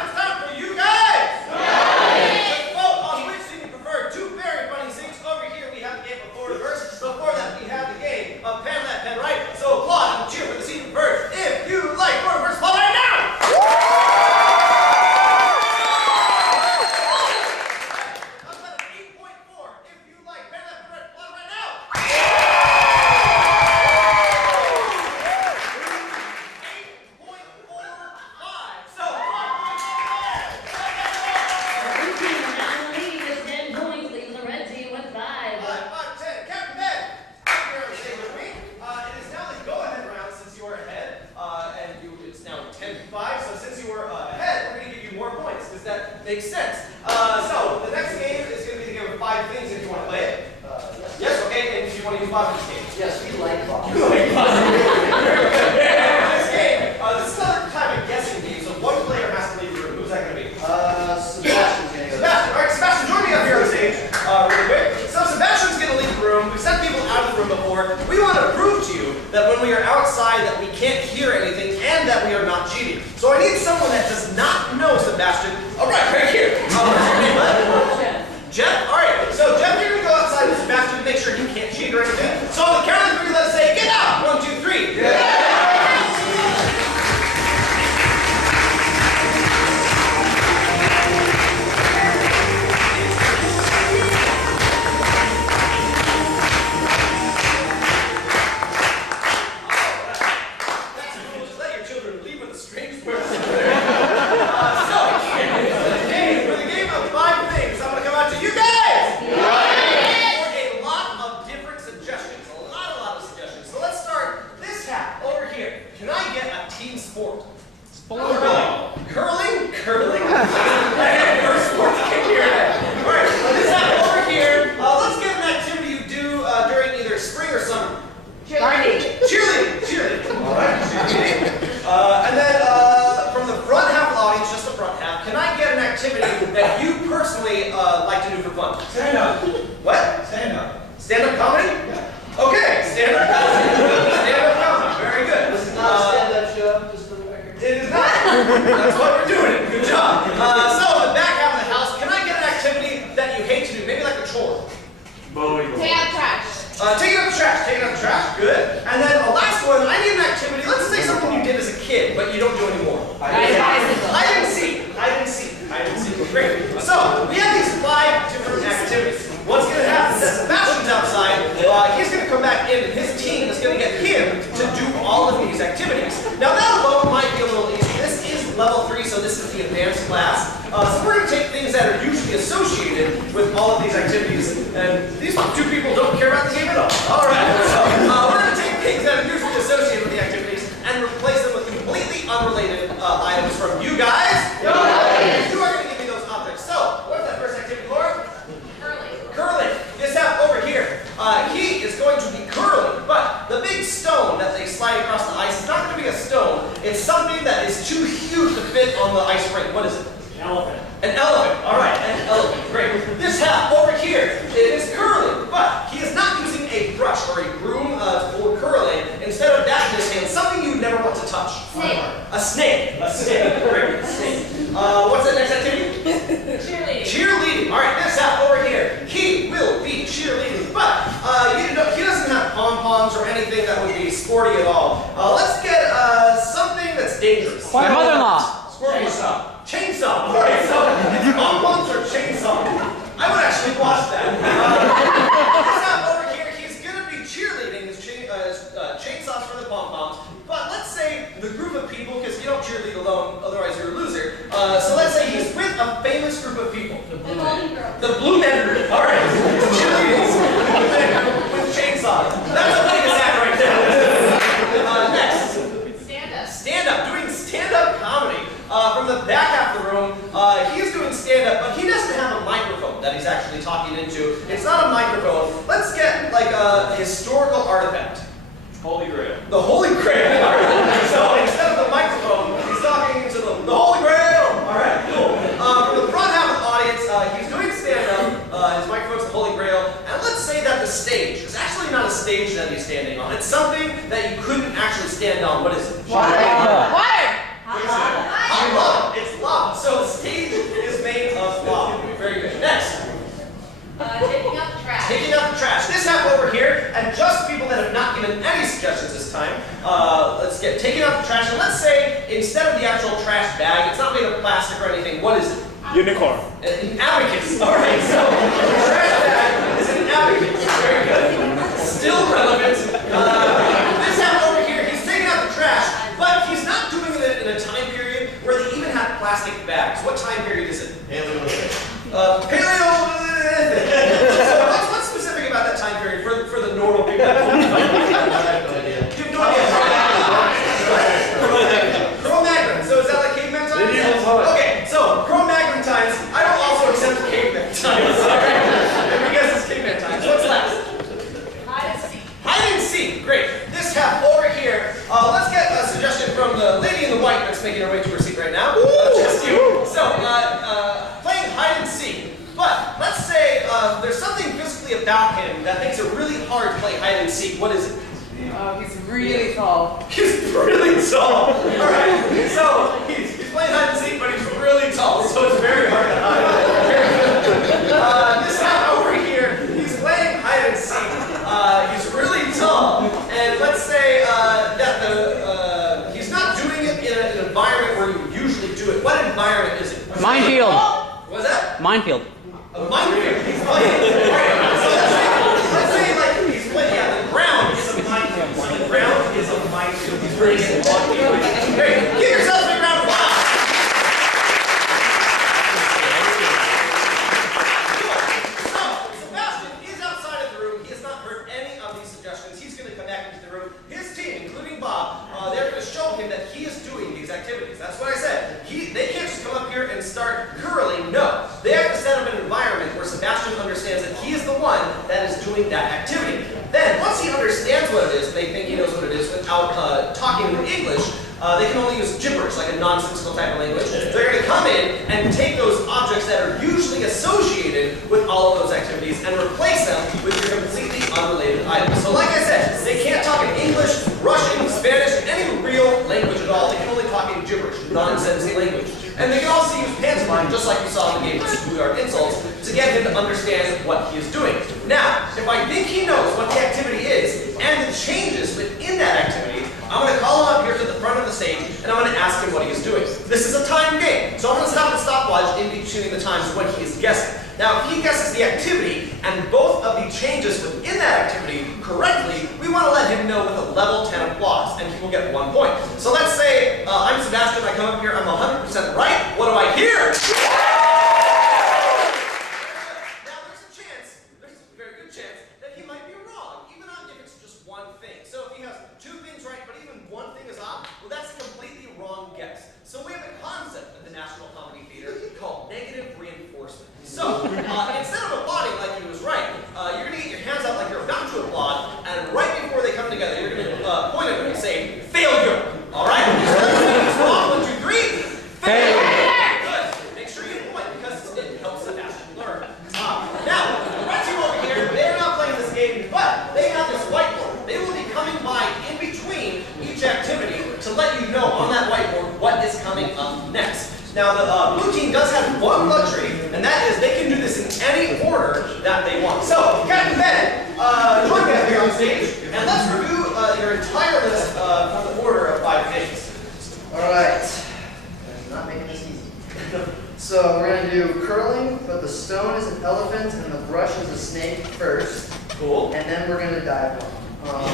Makes sense. So the next game is going to be the game of 5 things if you want to play it. Yes. Yes, okay, and if you want to use Bob's game. Yes, we like Bob. You like Bob's This game, this is another kind of guessing game, so one player has to leave the room. Who's that going to be? Sebastian's gonna go. Sebastian. All right, Sebastian, join me up here on stage really quick. So Sebastian's going to leave the room. We've sent people out of the room before. We want to prove to you that when we are outside that we can't hear anything and that we are not cheating. So I need someone that does not know Sebastian. All right here. What's your name? Jeff? All right. So Jeff, you're going to go outside with Sebastian to make sure he can't cheat or anything. So on the count of 3, let's say, get out. 1, 2, 3. Yeah. That you personally like to do for fun? Stand up. What? Stand up. Stand-up comedy? Yeah. Okay, stand-up comedy. Stand-up comedy. Very good. This is not a stand-up show, just for the record. It is not. That's why we're doing it. Good job. So, in the back half of the house, can I get an activity that you hate to do? Maybe like a chore. Take out trash. Taking out the trash. Taking out the trash. Good. And then the last one, I need an activity. Let's say something you did as a kid, but you don't do anymore. Ride a bicycle. I didn't see. Great. So, we have these 5 different activities. What's going to happen is that Sebastian's outside. He's going to come back in, and his team is going to get him to do all of these activities. Now, that alone might be a little easy. This is level 3, so this is the advanced class. So we're going to take things that are usually associated with all of these activities. And these 2 people don't care about the game at all. All right. So we're going to take things that are usually associated with the activities and replace them with completely unrelated items from you guys. You are going to give me those objects. So, what's that first activity, Laura? Curling. This half over here. He is going to be curling, but the big stone that they slide across the ice is not going to be a stone. It's something that is too huge to fit on the ice rink. What is it? An elephant. An elephant. All right, an elephant. Great. This half over here, it is curling, but he is not using a brush or a broom for curling. Instead of that in his hand, something you never want to touch. Snake. A snake. A snake. Great. A snake. What's the next activity? Cheerleading. Cheerleading. All right, this half over here. He will be cheerleading, but he doesn't have pom-poms or anything that would be sporty at all. Let's get something that's dangerous. My mother-in-law. Chainsaw. Chainsaw. All right, so it's pom-poms or chainsaw. I would actually watch that. This half over here, he's going to be cheerleading his chainsaws for the pom-poms. But let's say the group of people, because you don't cheerlead alone, otherwise you're a loser. So let's say he's with a famous group of people. The Golden Girls. The Blue Men Group. All right. Cheerleading with chainsaws. That's a biggest act right there. Next. Stand up. Stand up. Doing stand-up comedy. From the back half of the room, he's doing stand-up, but he doesn't have a microphone that he's actually talking into. It's not a microphone. Let's get like a historical artifact. Holy Grail. The Holy Grail. All right. So instead of the microphone, he's talking into the Holy Grail. All right, cool. From the front half of the audience, he's doing stand-up. His microphone's the Holy Grail. And let's say that the stage is actually not a stage that he's standing on. It's something that you couldn't actually stand on. What is it? Water. Hot lava. It's lava. So the stage is made of lava. Very good. Next. Taking out the trash. Taking out the trash. This half over here, and just people that have not given any suggestions this time, let's get taking out the trash. And let's say instead of the actual trash bag, it's not made of plastic or anything. What is it? Unicorn. An abacus. All right. So the trash bag is an abacus. Very good. Still relevant. This half over here, he's taking out the trash, but he's not doing it in a time period where they even have plastic bags. What time period is it? Paleo. So what's specific about that time period for the normal people? You have no idea. Cro-Magnon. So is that like caveman times? Okay, so Cro-Magnon times, White that's making her way to her seat right now. Just you. So, playing hide and seek. But let's say there's something physically about him that makes it really hard to play hide and seek. What is it? Oh, he's really tall. He's really tall. All right. So he's playing hide and seek, but he's really tall, so it's very hard to hide. This guy over here, he's playing hide and seek. He's really tall, and let's say that he's not doing it in an environment where you would usually do it. What environment is it? Minefield. What's that? Minefield. A minefield. He's playing. So let's say like he's playing. Yeah, the ground is a minefield. So the ground is a minefield. He's bringing it on. Great. Give yourself a big round of applause. So Sebastian is outside of the room. He has not heard any of these suggestions. He's going to come back into the room. His team, including Bob, they're going to show him that he is doing these activities. That's what I said. They can't just come up here and start curling. No. They have to set up an environment where Sebastian understands that he is the one that is doing that activity. Then, once he understands what it is, they think he knows what it is without talking in English, they can only use gibberish, like a nonsensical type of language. They're going to come in and take those objects that are usually associated with all of those activities and replace them with your completely unrelated items. So like I said, they can't talk in English, Russian, Spanish, any real language at all. They can only talk in gibberish, nonsensical language. And they can also use pantomime, just like you saw in the game of Schoolyard Insults, to get him to understand what he is doing. Now, if I think he knows what the activity is and the changes within that activity, I'm going to call him up here to the front of the stage and I'm going to ask him what he is doing. This is a time game, so I'm going to stop the stopwatch in between the times when he is guessing. Now, if he guesses the activity and both of the changes within that activity correctly, we want to let him know with a level 10 applause, and he will get 1 point. So let's say I'm Sebastian, I come up here, I'm 100% right. What do I hear? Now, there's a chance, there's a very good chance, that he might be wrong, even if it's just one thing. So if he has 2 things right, but even one thing is off, well, that's a completely wrong guess. So we have a concept at the National Comedy Theater called negative reinforcement. So instead of applauding like he was right, you're going to get your hands out like you're about to applaud, and right before they come together, you're going to point at them and say, failure. All right? So let's see who's wrong. 1, 2, 3. Failure. Good. Make sure you point because it helps Sebastian learn. Now, the red team over here, they're not playing this game, but they have this whiteboard. They will be coming by in between each activity to let you know on that whiteboard what is coming up next. Now, the blue team does have one luxury, and that is they can do this in any order that they want. So, Captain Ben, join me up here on stage, and let's review your entire list from the order of 5 things. All right. I'm not making this easy. So we're going to do curling, but the stone is an elephant and the brush is a snake first. Cool. And then we're going to dive one.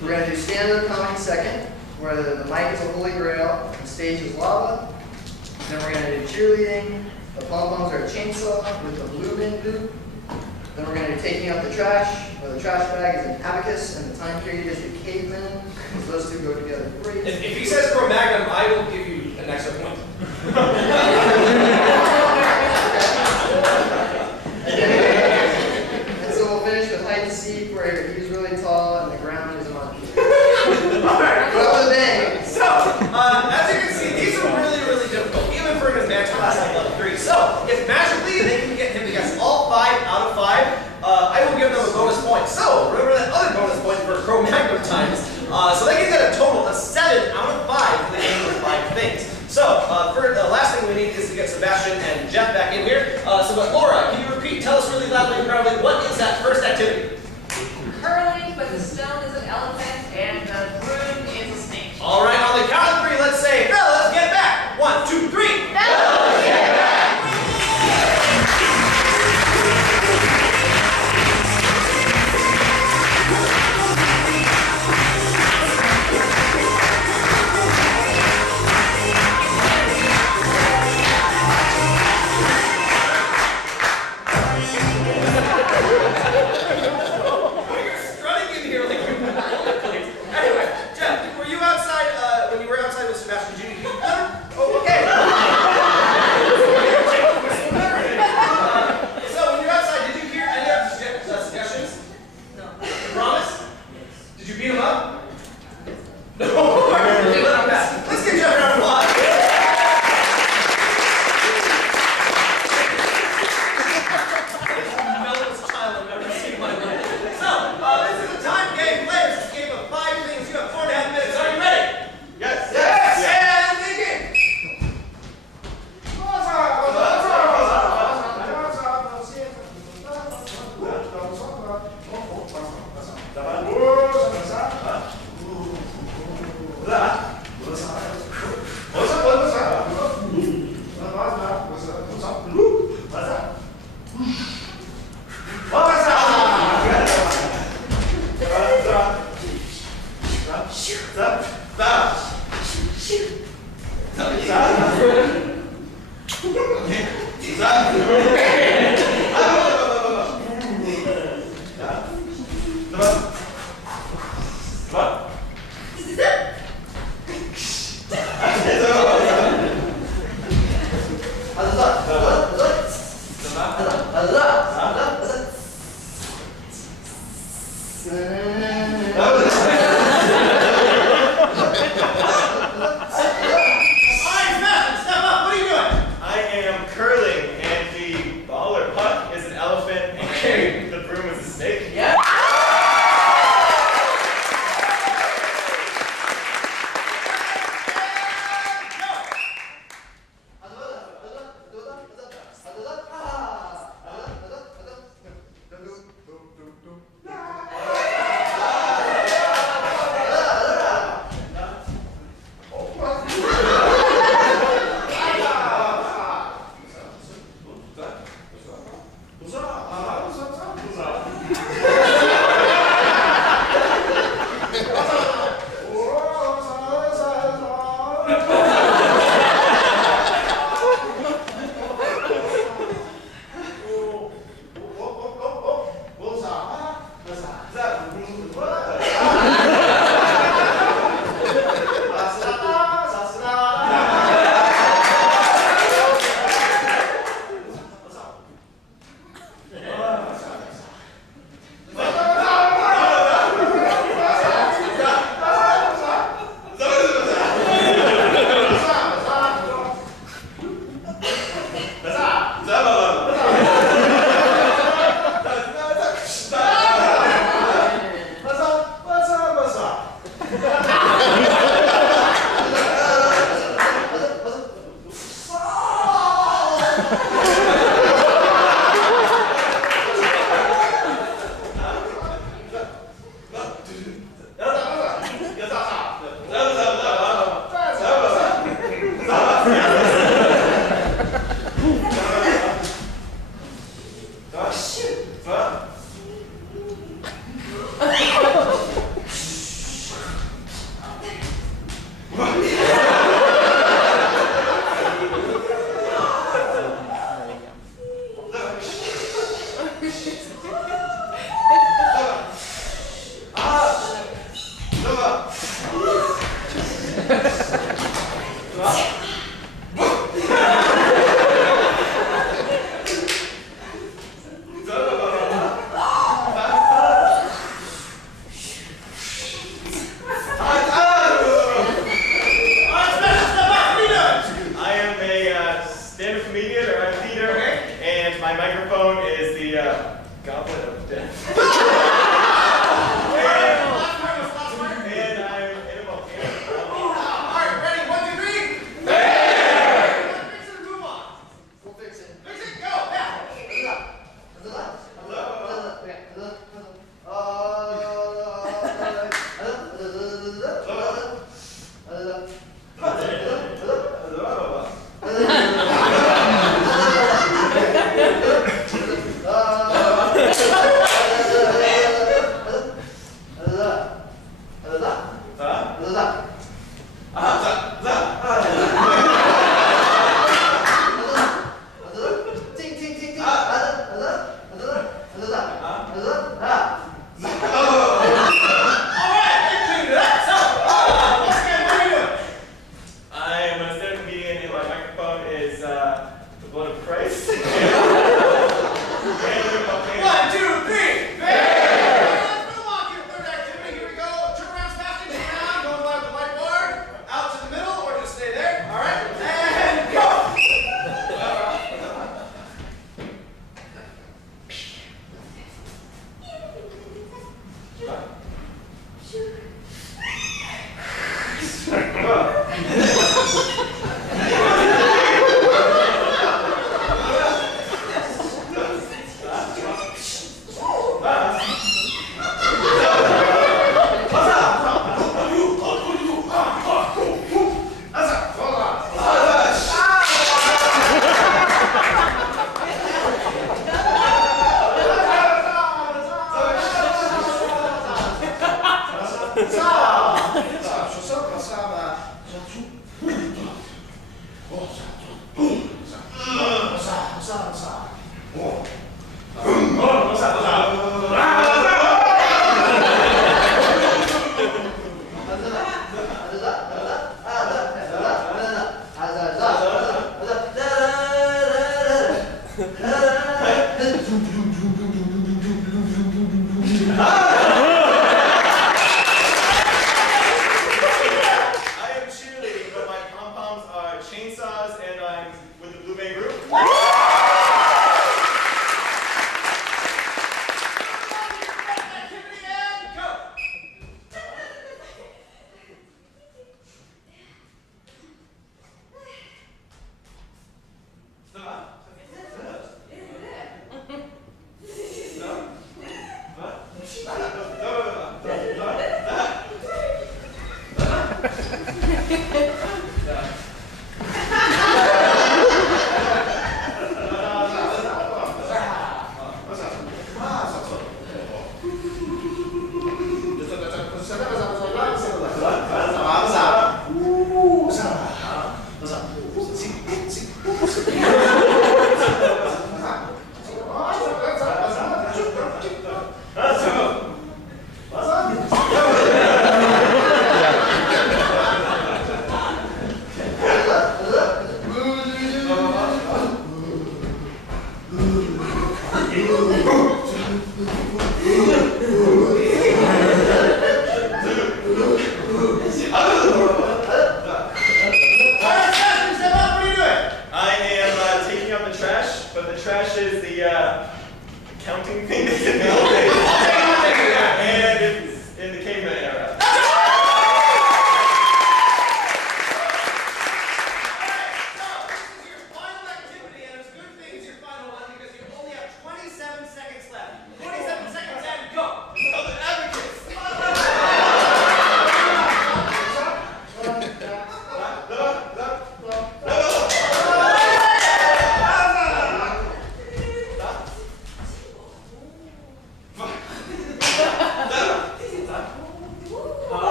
We're going to do stand-up comedy second, where the mic is a holy grail, the stage is lava. Then we're going to do cheerleading. The pom-poms are a chainsaw with the blue bin loop. Then we're going to do taking out the trash, where the trash bag is an abacus and the time period is the caveman. So those 2 go together great. If he says Cro-Magnon, I will give you an extra point. And so we'll finish with hide and seek, where he's really tall and the ground is a monkey. Alright. Well done. So, as you can see, these are really, really difficult, even for an advanced class like level 3. So, if magically they can get him to guess all 5 out of 5, I will give them a bonus point. So, remember that other bonus point for Cro-Magnon times. So they can get a total of 7 out of 5 for the game of 5 things. So, for the last thing we need is to get Sebastian and Jeff back in here. But Laura, can you repeat? Tell us really loudly and proudly, what is that first activity? Curling, but the stone is an elephant and the broom is a snake. All right, on the count of 3, let's say, fellas, get back. 1, 2, 3. Fellas, get back. All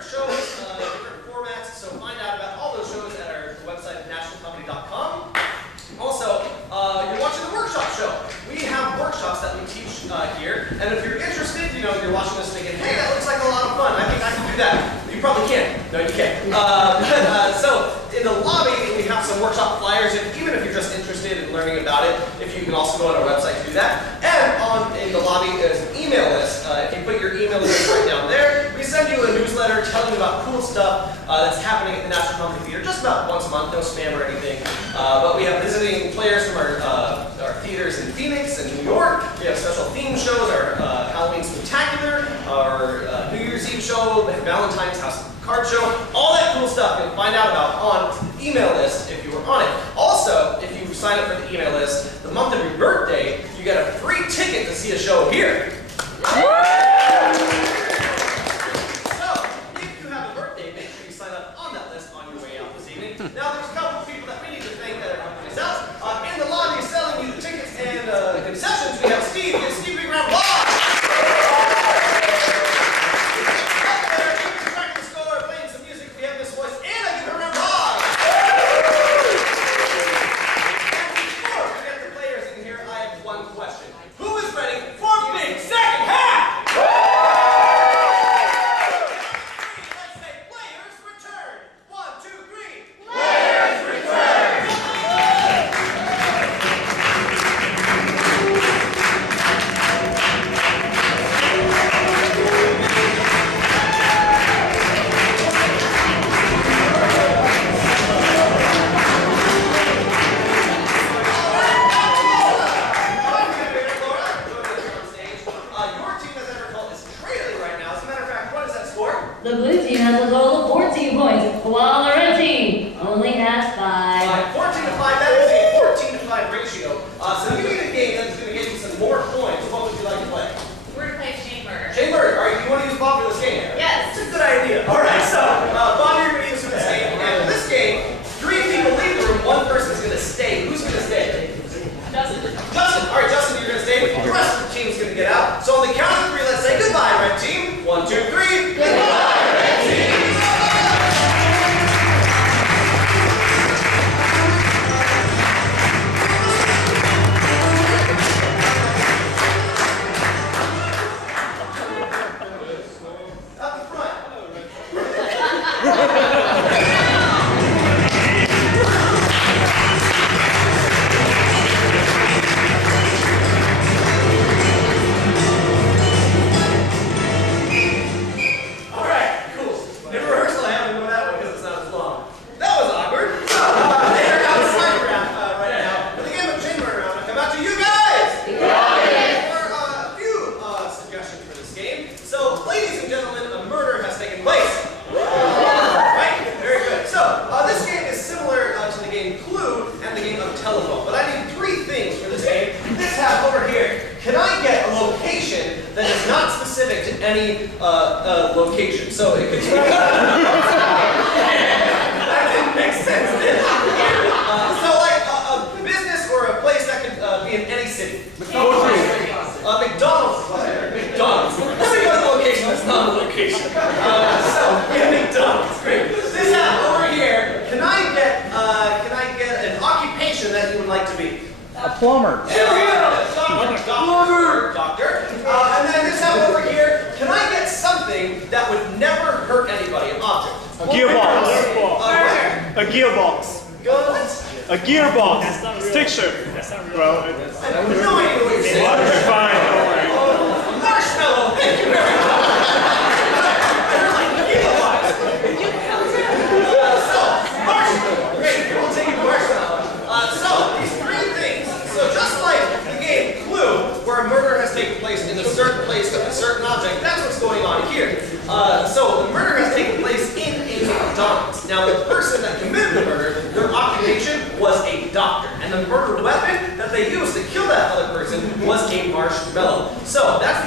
different shows, different formats, so find out about all those shows at our website, nationalcomedy.com. Also, you're watching the workshop show. We have workshops that we teach here, and if you're interested, you're watching this thinking, hey, that looks like a lot of fun. I think I can do that. You probably can't. No, you can't. So in the lobby, we have some workshop flyers. Even if you're just interested in learning about it, if you can also go on our website to do that. And in the lobby is an email list. If you put your email address right down there, we send you a newsletter telling you about cool stuff that's happening at the National Comedy Theater just about once a month. No spam or anything. But we have visiting players from our theaters in Phoenix and New York. We have special theme shows, our Halloween Spectacular, our New Year's Eve show, Valentine's House Card Show, all that cool stuff you'll find out about on the email list if you were on it. Also, if you sign up for the email list, the month of your birthday, you get a free ticket to see a show here. So, if you have a birthday, make sure you sign up on that list on your way out this evening. Now, there's a couple of people that we need to thank that are helping us out. In the lobby selling you the tickets and concessions, we have Steve. Give Steve a big round of applause. The blue team has a total of 14 points, while the red team only has 5. 14 to 5, that is a 14 to 5 ratio. So you need a game that's going to get you some more points. What would you like to play? We're going to play Chamber. Chamber, all right, you want to use Bob for this game? Yes. It's a good idea. All right, so Bob, you're going to use for this game. And for this game, 3 people leave the room, 1 person's going to stay. Who's going to stay? Justin. Justin. All right, Justin, you're going to stay. The rest of the team's going to get out. So on the count of 3, let's say goodbye, red team. 1, 2, 3. Goodbye, red team. Location. So it could be that didn't make sense, did it? So like a business or a place that could be in any city. McDonald's. McDonald's. Let me go to the location that's not a location. So yeah, McDonald's. Great. This hat over here. Can I get an occupation that you would like to be? A plumber. There we go. Doctor. Doctor. And then this hat over here. Can I get something that would never hurt anybody? An object. A gearbox. A gearbox. What? A gearbox. Stick shift. Bro. I have no idea what you're saying. Fine, don't worry. Marshmallow. Thank you very much. So, marshmallow. Great. We'll take you marshmallow. So, these 3 things. So, just like the game Clue, where a murder has taken place in a certain place with a certain object, that's what's going on here. So, the murder has taken place in a McDonald's. Now, the person that committed the murder, their occupation was a doctor. And the murder weapon that they used to kill that other person was a marshmallow. So, that's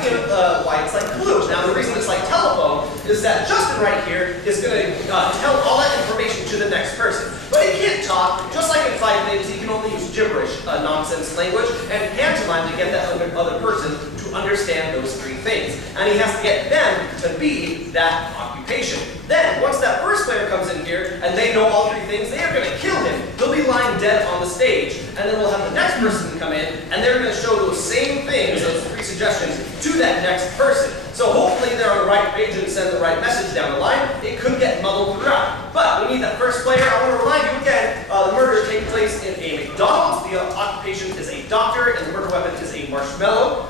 why it's like Clue. Now, the reason it's like telephone is that Justin right here is going to tell all that information to the next person. But he can't talk. Just like in 5 Things, he can only use gibberish, nonsense language, and pantomime to get that other person to understand those three things. And he has to get them to be that occupation. Then, once that first player comes in here and they know all three things, they are going to kill him. They'll be lying dead on the stage. And then we'll have the next person come in and they're going to show those same things, those three suggestions, to that next person. So hopefully they're on the right page and send the right message down the line. It could get muddled throughout. But we need that first player. I want to remind you again, the murder is taking place in a McDonald's. The occupation is a doctor and the murder weapon is a marshmallow.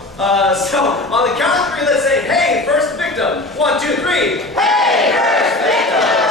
So on the count of three, let's say, hey, first victim. 1, 2, 3. Hey, first victim!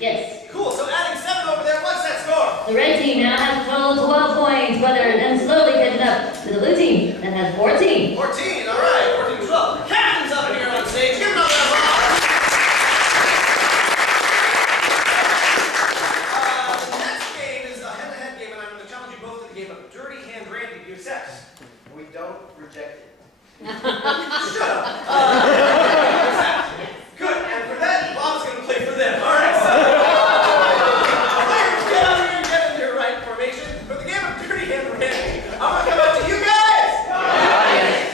Yes. Cool, so adding 7 over there, what's that score? The red team now has a total of 12 points, then slowly catching up to the blue team that has 14. 14, all right, 14 to 12. Captain's up here on stage. Give him another applause. The next game is a head-to-head game, and I'm going to challenge you both to the game of Dirty Hand Randy. Do you accept? We don't reject it. Shut up. Good, and for that, Bob's going to play for them. All right, so players, get out here and get in your right formation. For the game of Dirty Hand Randy, I'm going to come out to you guys.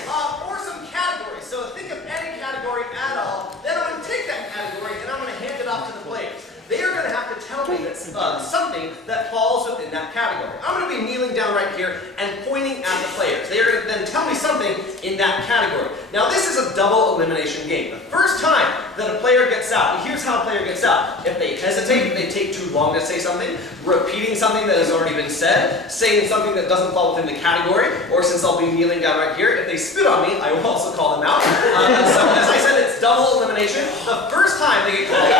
For some categories. So think of any category at all. Then I'm going to take that category and I'm going to hand it off to the players. They are going to have to tell me that, something that falls within that category. I'm going to be kneeling down right here and pointing at the players. They are going to then tell me something in that category. Now this is a double elimination game. The first time that a player gets out, here's how a player gets out. If they hesitate, if they take too long to say something, repeating something that has already been said, saying something that doesn't fall within the category, or since I'll be kneeling down right here, if they spit on me, I will also call them out. So as I said, it's double elimination. The first time they get called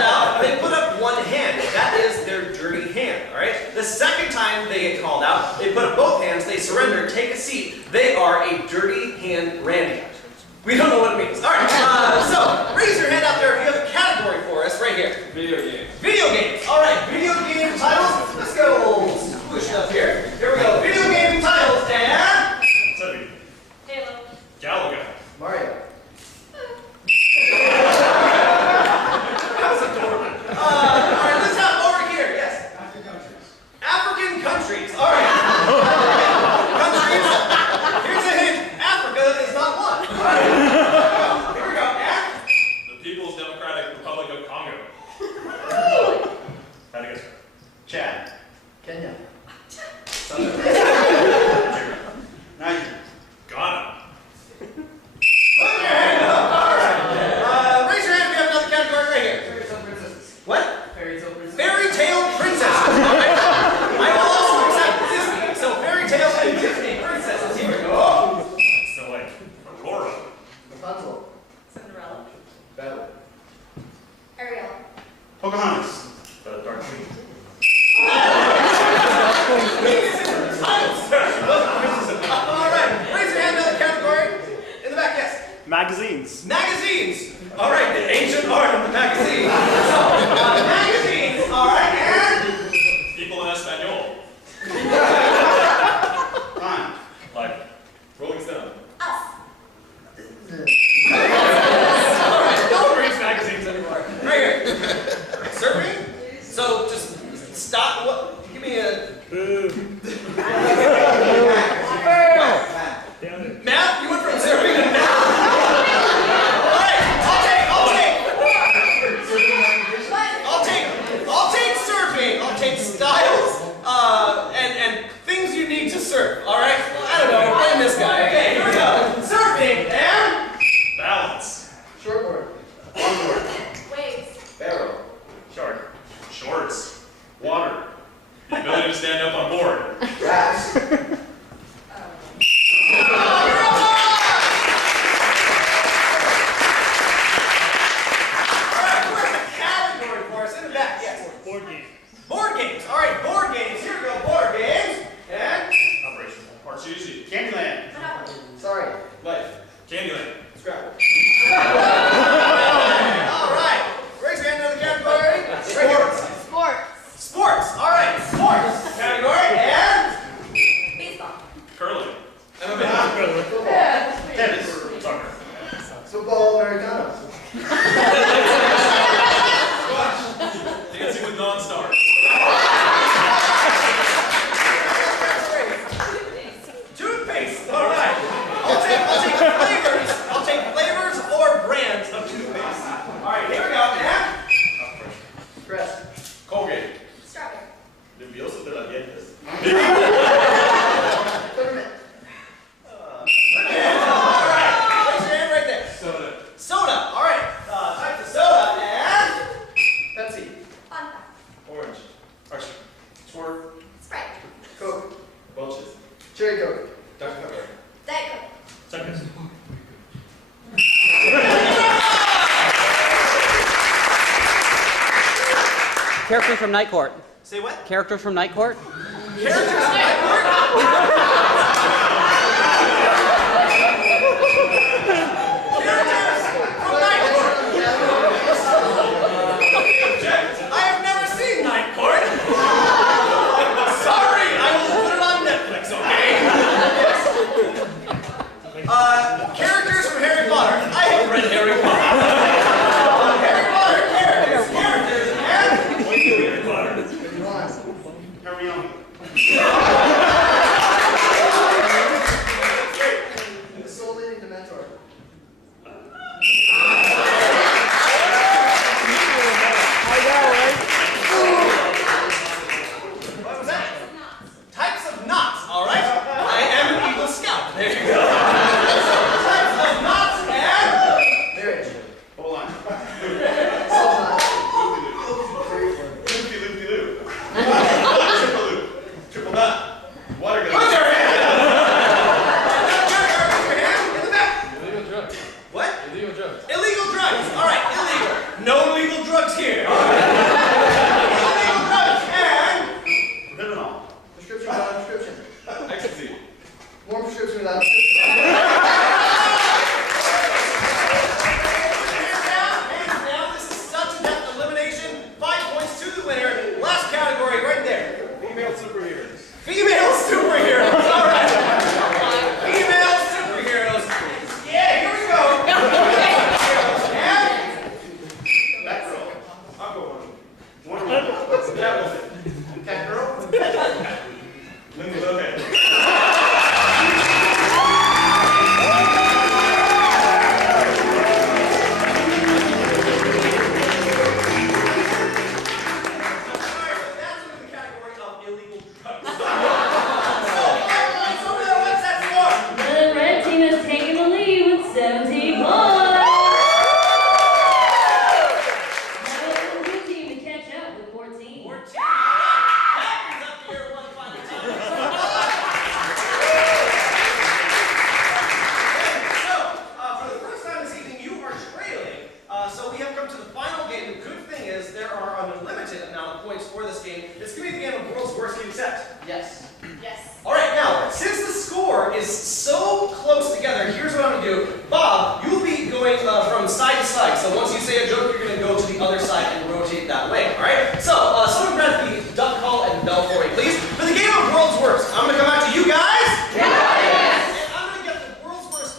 out, they put up one hand. That is their dirty hand, all right? The second time they get called out, they put up both hands, they surrender, take a seat. They are a dirty hand Randy. We don't know what it means. All right, so raise your hand out there if you have a category for us right here. Video games. Video games. All right, video game titles. Let's go push it up here. Here we go. Video game titles and... Halo. Galaga. Mario. That was adorable. All right, let's have over here. Yes. African countries. All right. Countries. Here's a hint. Africa is not one. All right. Here we go. And The People's Democratic Republic of Congo. Madagascar. Chad. Kenya. Niger. Ghana. put your hand up. All right. Raise your hand if you have another category right here. Fairy tale princesses. What? Fairy tale princesses. Fairy tale princesses. All right. I will also accept Disney. So fairy tale and Disney princesses. Here we go. Snow White. Aurora. Rapunzel. Cinderella. Belle. Ariel. Pocahontas. The Dark Queen. All right. Raise your hand another category. In the back, yes. Magazines. Magazines. All right. The ancient art of the magazine. So, magazines. All right. And People in Espanol. Time. Like Rolling Stone. Us. all right. No one reads magazines anymore. Right here. Surfing. Characters from Night Court. Say what? Characters from Night Court. Characters from Night Court? I have never seen Night Court. Sorry, I will put it on Netflix, okay? Characters from Harry Potter. I have read Harry Potter. Harry Potter characters, and... What do you do, Harry Potter? Hermione. The soul leading Dementor. What was that? Types of knots, all right? I am an Eagle Scout. There you go. Types of knots and... Marriage. Hold on. Soul knot. Loop-de-loop-de-loop. Triple loop. Triple knot. Water gun. Put your hand up! Put your hand in the back. Illegal drugs. What? Illegal drugs. Illegal drugs. All right, illegal. No illegal drugs here. All right. Illegal drugs and... Criminal. Prescription without a prescription. Ecstasy. More prescription without a prescription. Hands down, this is sudden death elimination. 5 points to the winner. Last category right there. Female superheroes. Female superheroes. All right. Female superheroes. Yeah, here we go. And Batgirl. Aquaman. Wonder Woman. Catwoman. Catgirl. Lindsay Lohan. that's in the category of illegal drugs. So, 5 points over there. What's that score? The red team has taken the lead with 70 points. Now it's the blue team to catch up with 14. 14. Packers up here one final time. So, for the first time this evening, you are trailing. So we have come to the final game. The good thing is there are an unlimited amount of points for this game. It's going to be the game of world's worst. Do you accept? Yes. Yes. All right, now, since the score is so close together, here's what I'm going to do. Bob, you'll be going from side to side. So once you say a joke, you're going to go to the other side and rotate that way, all right? So, someone grab the duck call and bell for me, please. For the game of world's worst, I'm going to come out to you guys. Yes. And I'm going to get the world's worst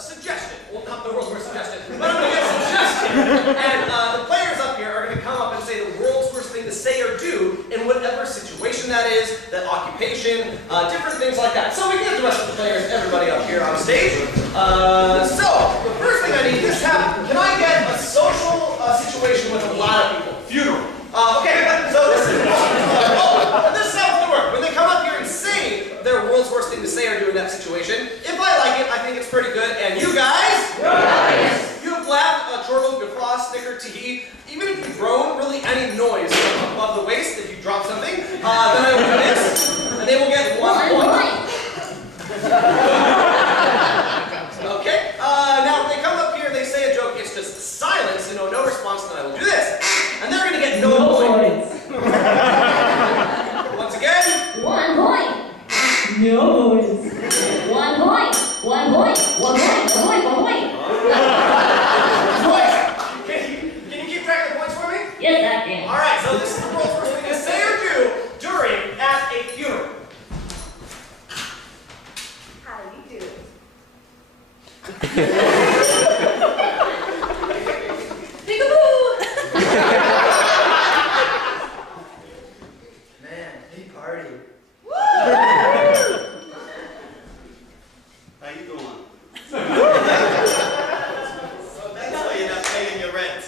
suggestion. Well, not the world's worst suggestion, but I'm going to get a suggestion. And the players up here are going to come up and say the world's worst thing to say or do in whatever situation that is, that occupation, different things like that. So we can get the rest of the players, everybody up here on stage. So the first thing I need is can I get a social situation with a lot of people? Funeral. Okay, so this is this is how it's gonna work. When they come up here and say their world's worst thing to say or do in that situation, if I like it, I think it's pretty good. And you guys? Yes. You have laughed, chortled, guffaw, snicker, tee. Even if you groan really any noise from above the waist, if you drop something, then I will do this, and they will get 1 point. Okay, now if they come up here and they say a joke, it's just silence, no response, then I will do this. And they're going to get no points. Once again. 1 point. No points. 1 point. 1 point. 1 point. 1 point. 1 point. Can you keep track of the points for me? Yes, I can. All right, so this is the world's worst thing to say or do during at a funeral. How do you do? Peekaboo! Man, big party. How you doing? So that's why you're not paying your rent.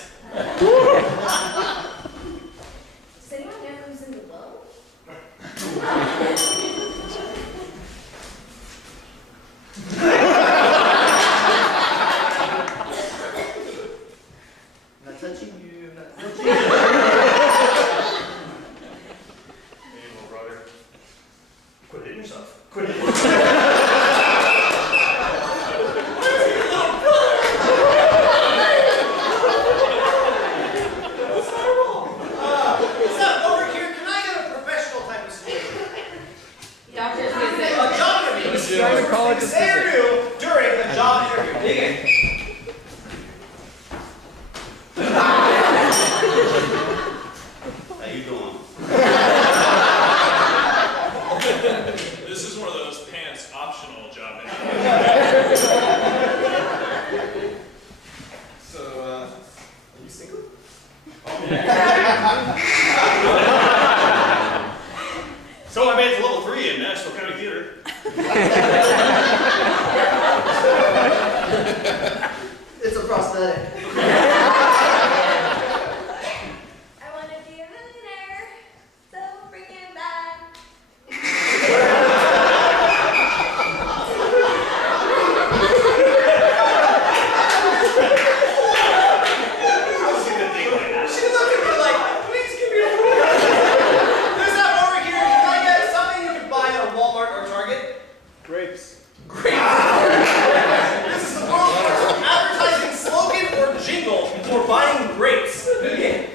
So I made it to level 3 in Nashville County Theater. It's a prosthetic. I want to be a millionaire. So freaking bad. She looked at me like, please give me a rule. There's that over here. Can I get something you can buy at a Walmart or Target? Grapes. Grapes. This is the world's first advertising slogan or jingle for buying grapes. Okay.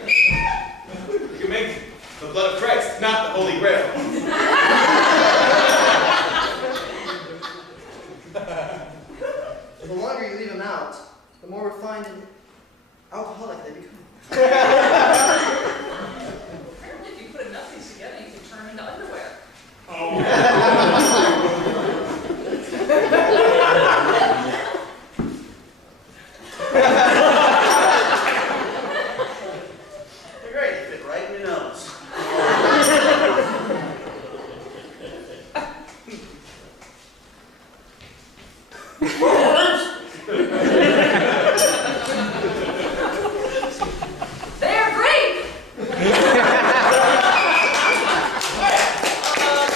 You can make the blood of Christ, not the Holy Grail. The longer you leave them out, the more refined and alcoholic they become. Apparently, if you put enough of these together, you can turn them into underwear. They're great. They fit right in your nose. They're great! Can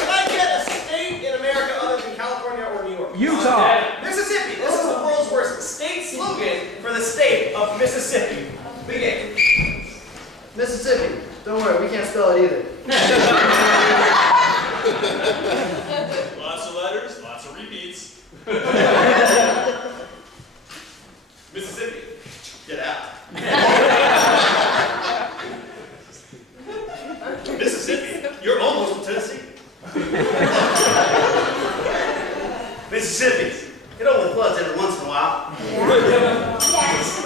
I get a state in America other than California or New York? Utah. Mississippi. This is the world's worst state slogan for the state of Mississippi. Begin. Mississippi. Don't worry, we can't spell it either. Lots of letters, lots of repeats. Mississippi. Get out. Mississippi, you're almost in Tennessee. Mississippi. It only floods every once in a while. Yes.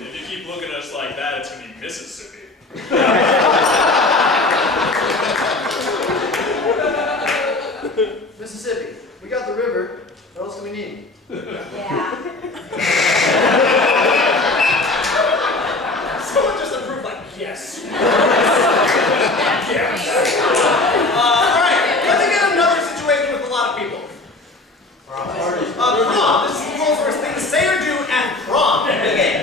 If you keep looking at us like that, it's going to be Mississippi. Mississippi. We got the river. What else do we need? Yeah. Someone just approved like, yes. Yes. All right, let's get another situation with a lot of people. Prom. This is the world's worst thing to say or do at prom. Begin.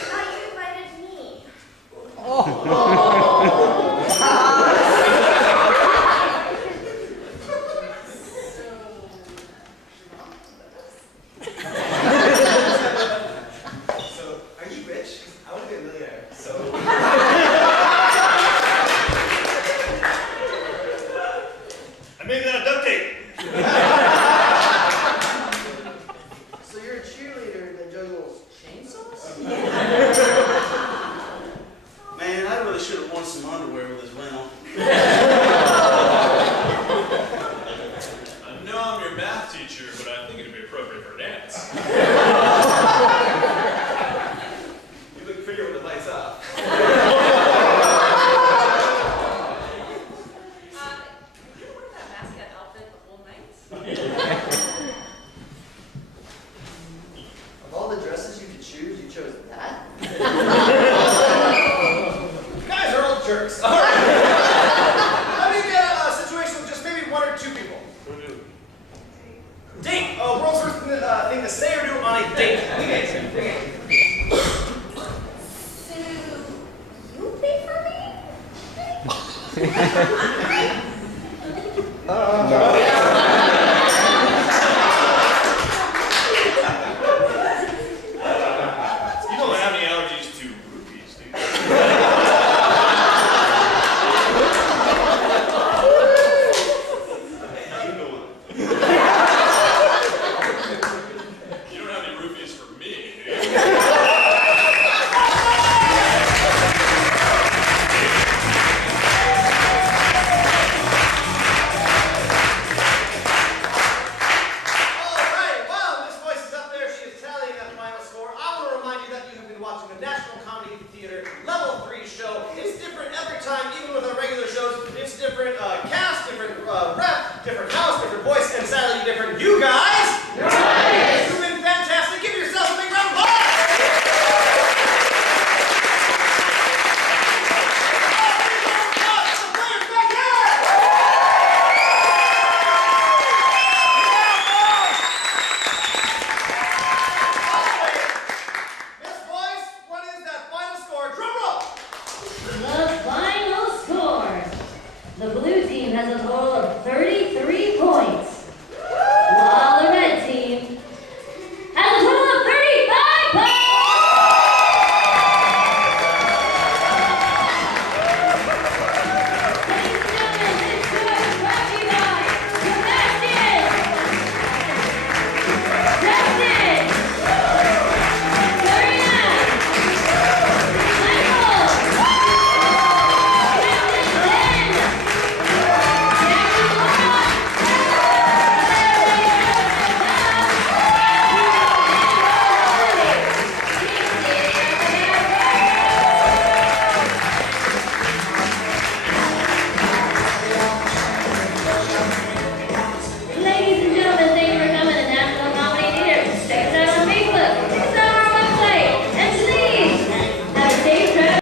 How you invited me? So, are you rich? 'Cause I want to be a millionaire. So. I made that duct tape. So you're a cheerleader that juggles chainsaws? Man, I really should have worn some underwear with this went on. I know I'm your math teacher, but I think it'd be appropriate for a dance. You look prettier with the lights off. You don't wear that mascot outfit the whole night? Of all the dresses you could choose, you chose that? You guys are all jerks. All right. Let me get a situation with just maybe one or two people. Date. World's worst thing to say or do on a date. Begin. So, you pay for me? You don't have any allergies to rupees, do you? How you doing? You don't have any rupees for me, do you? 30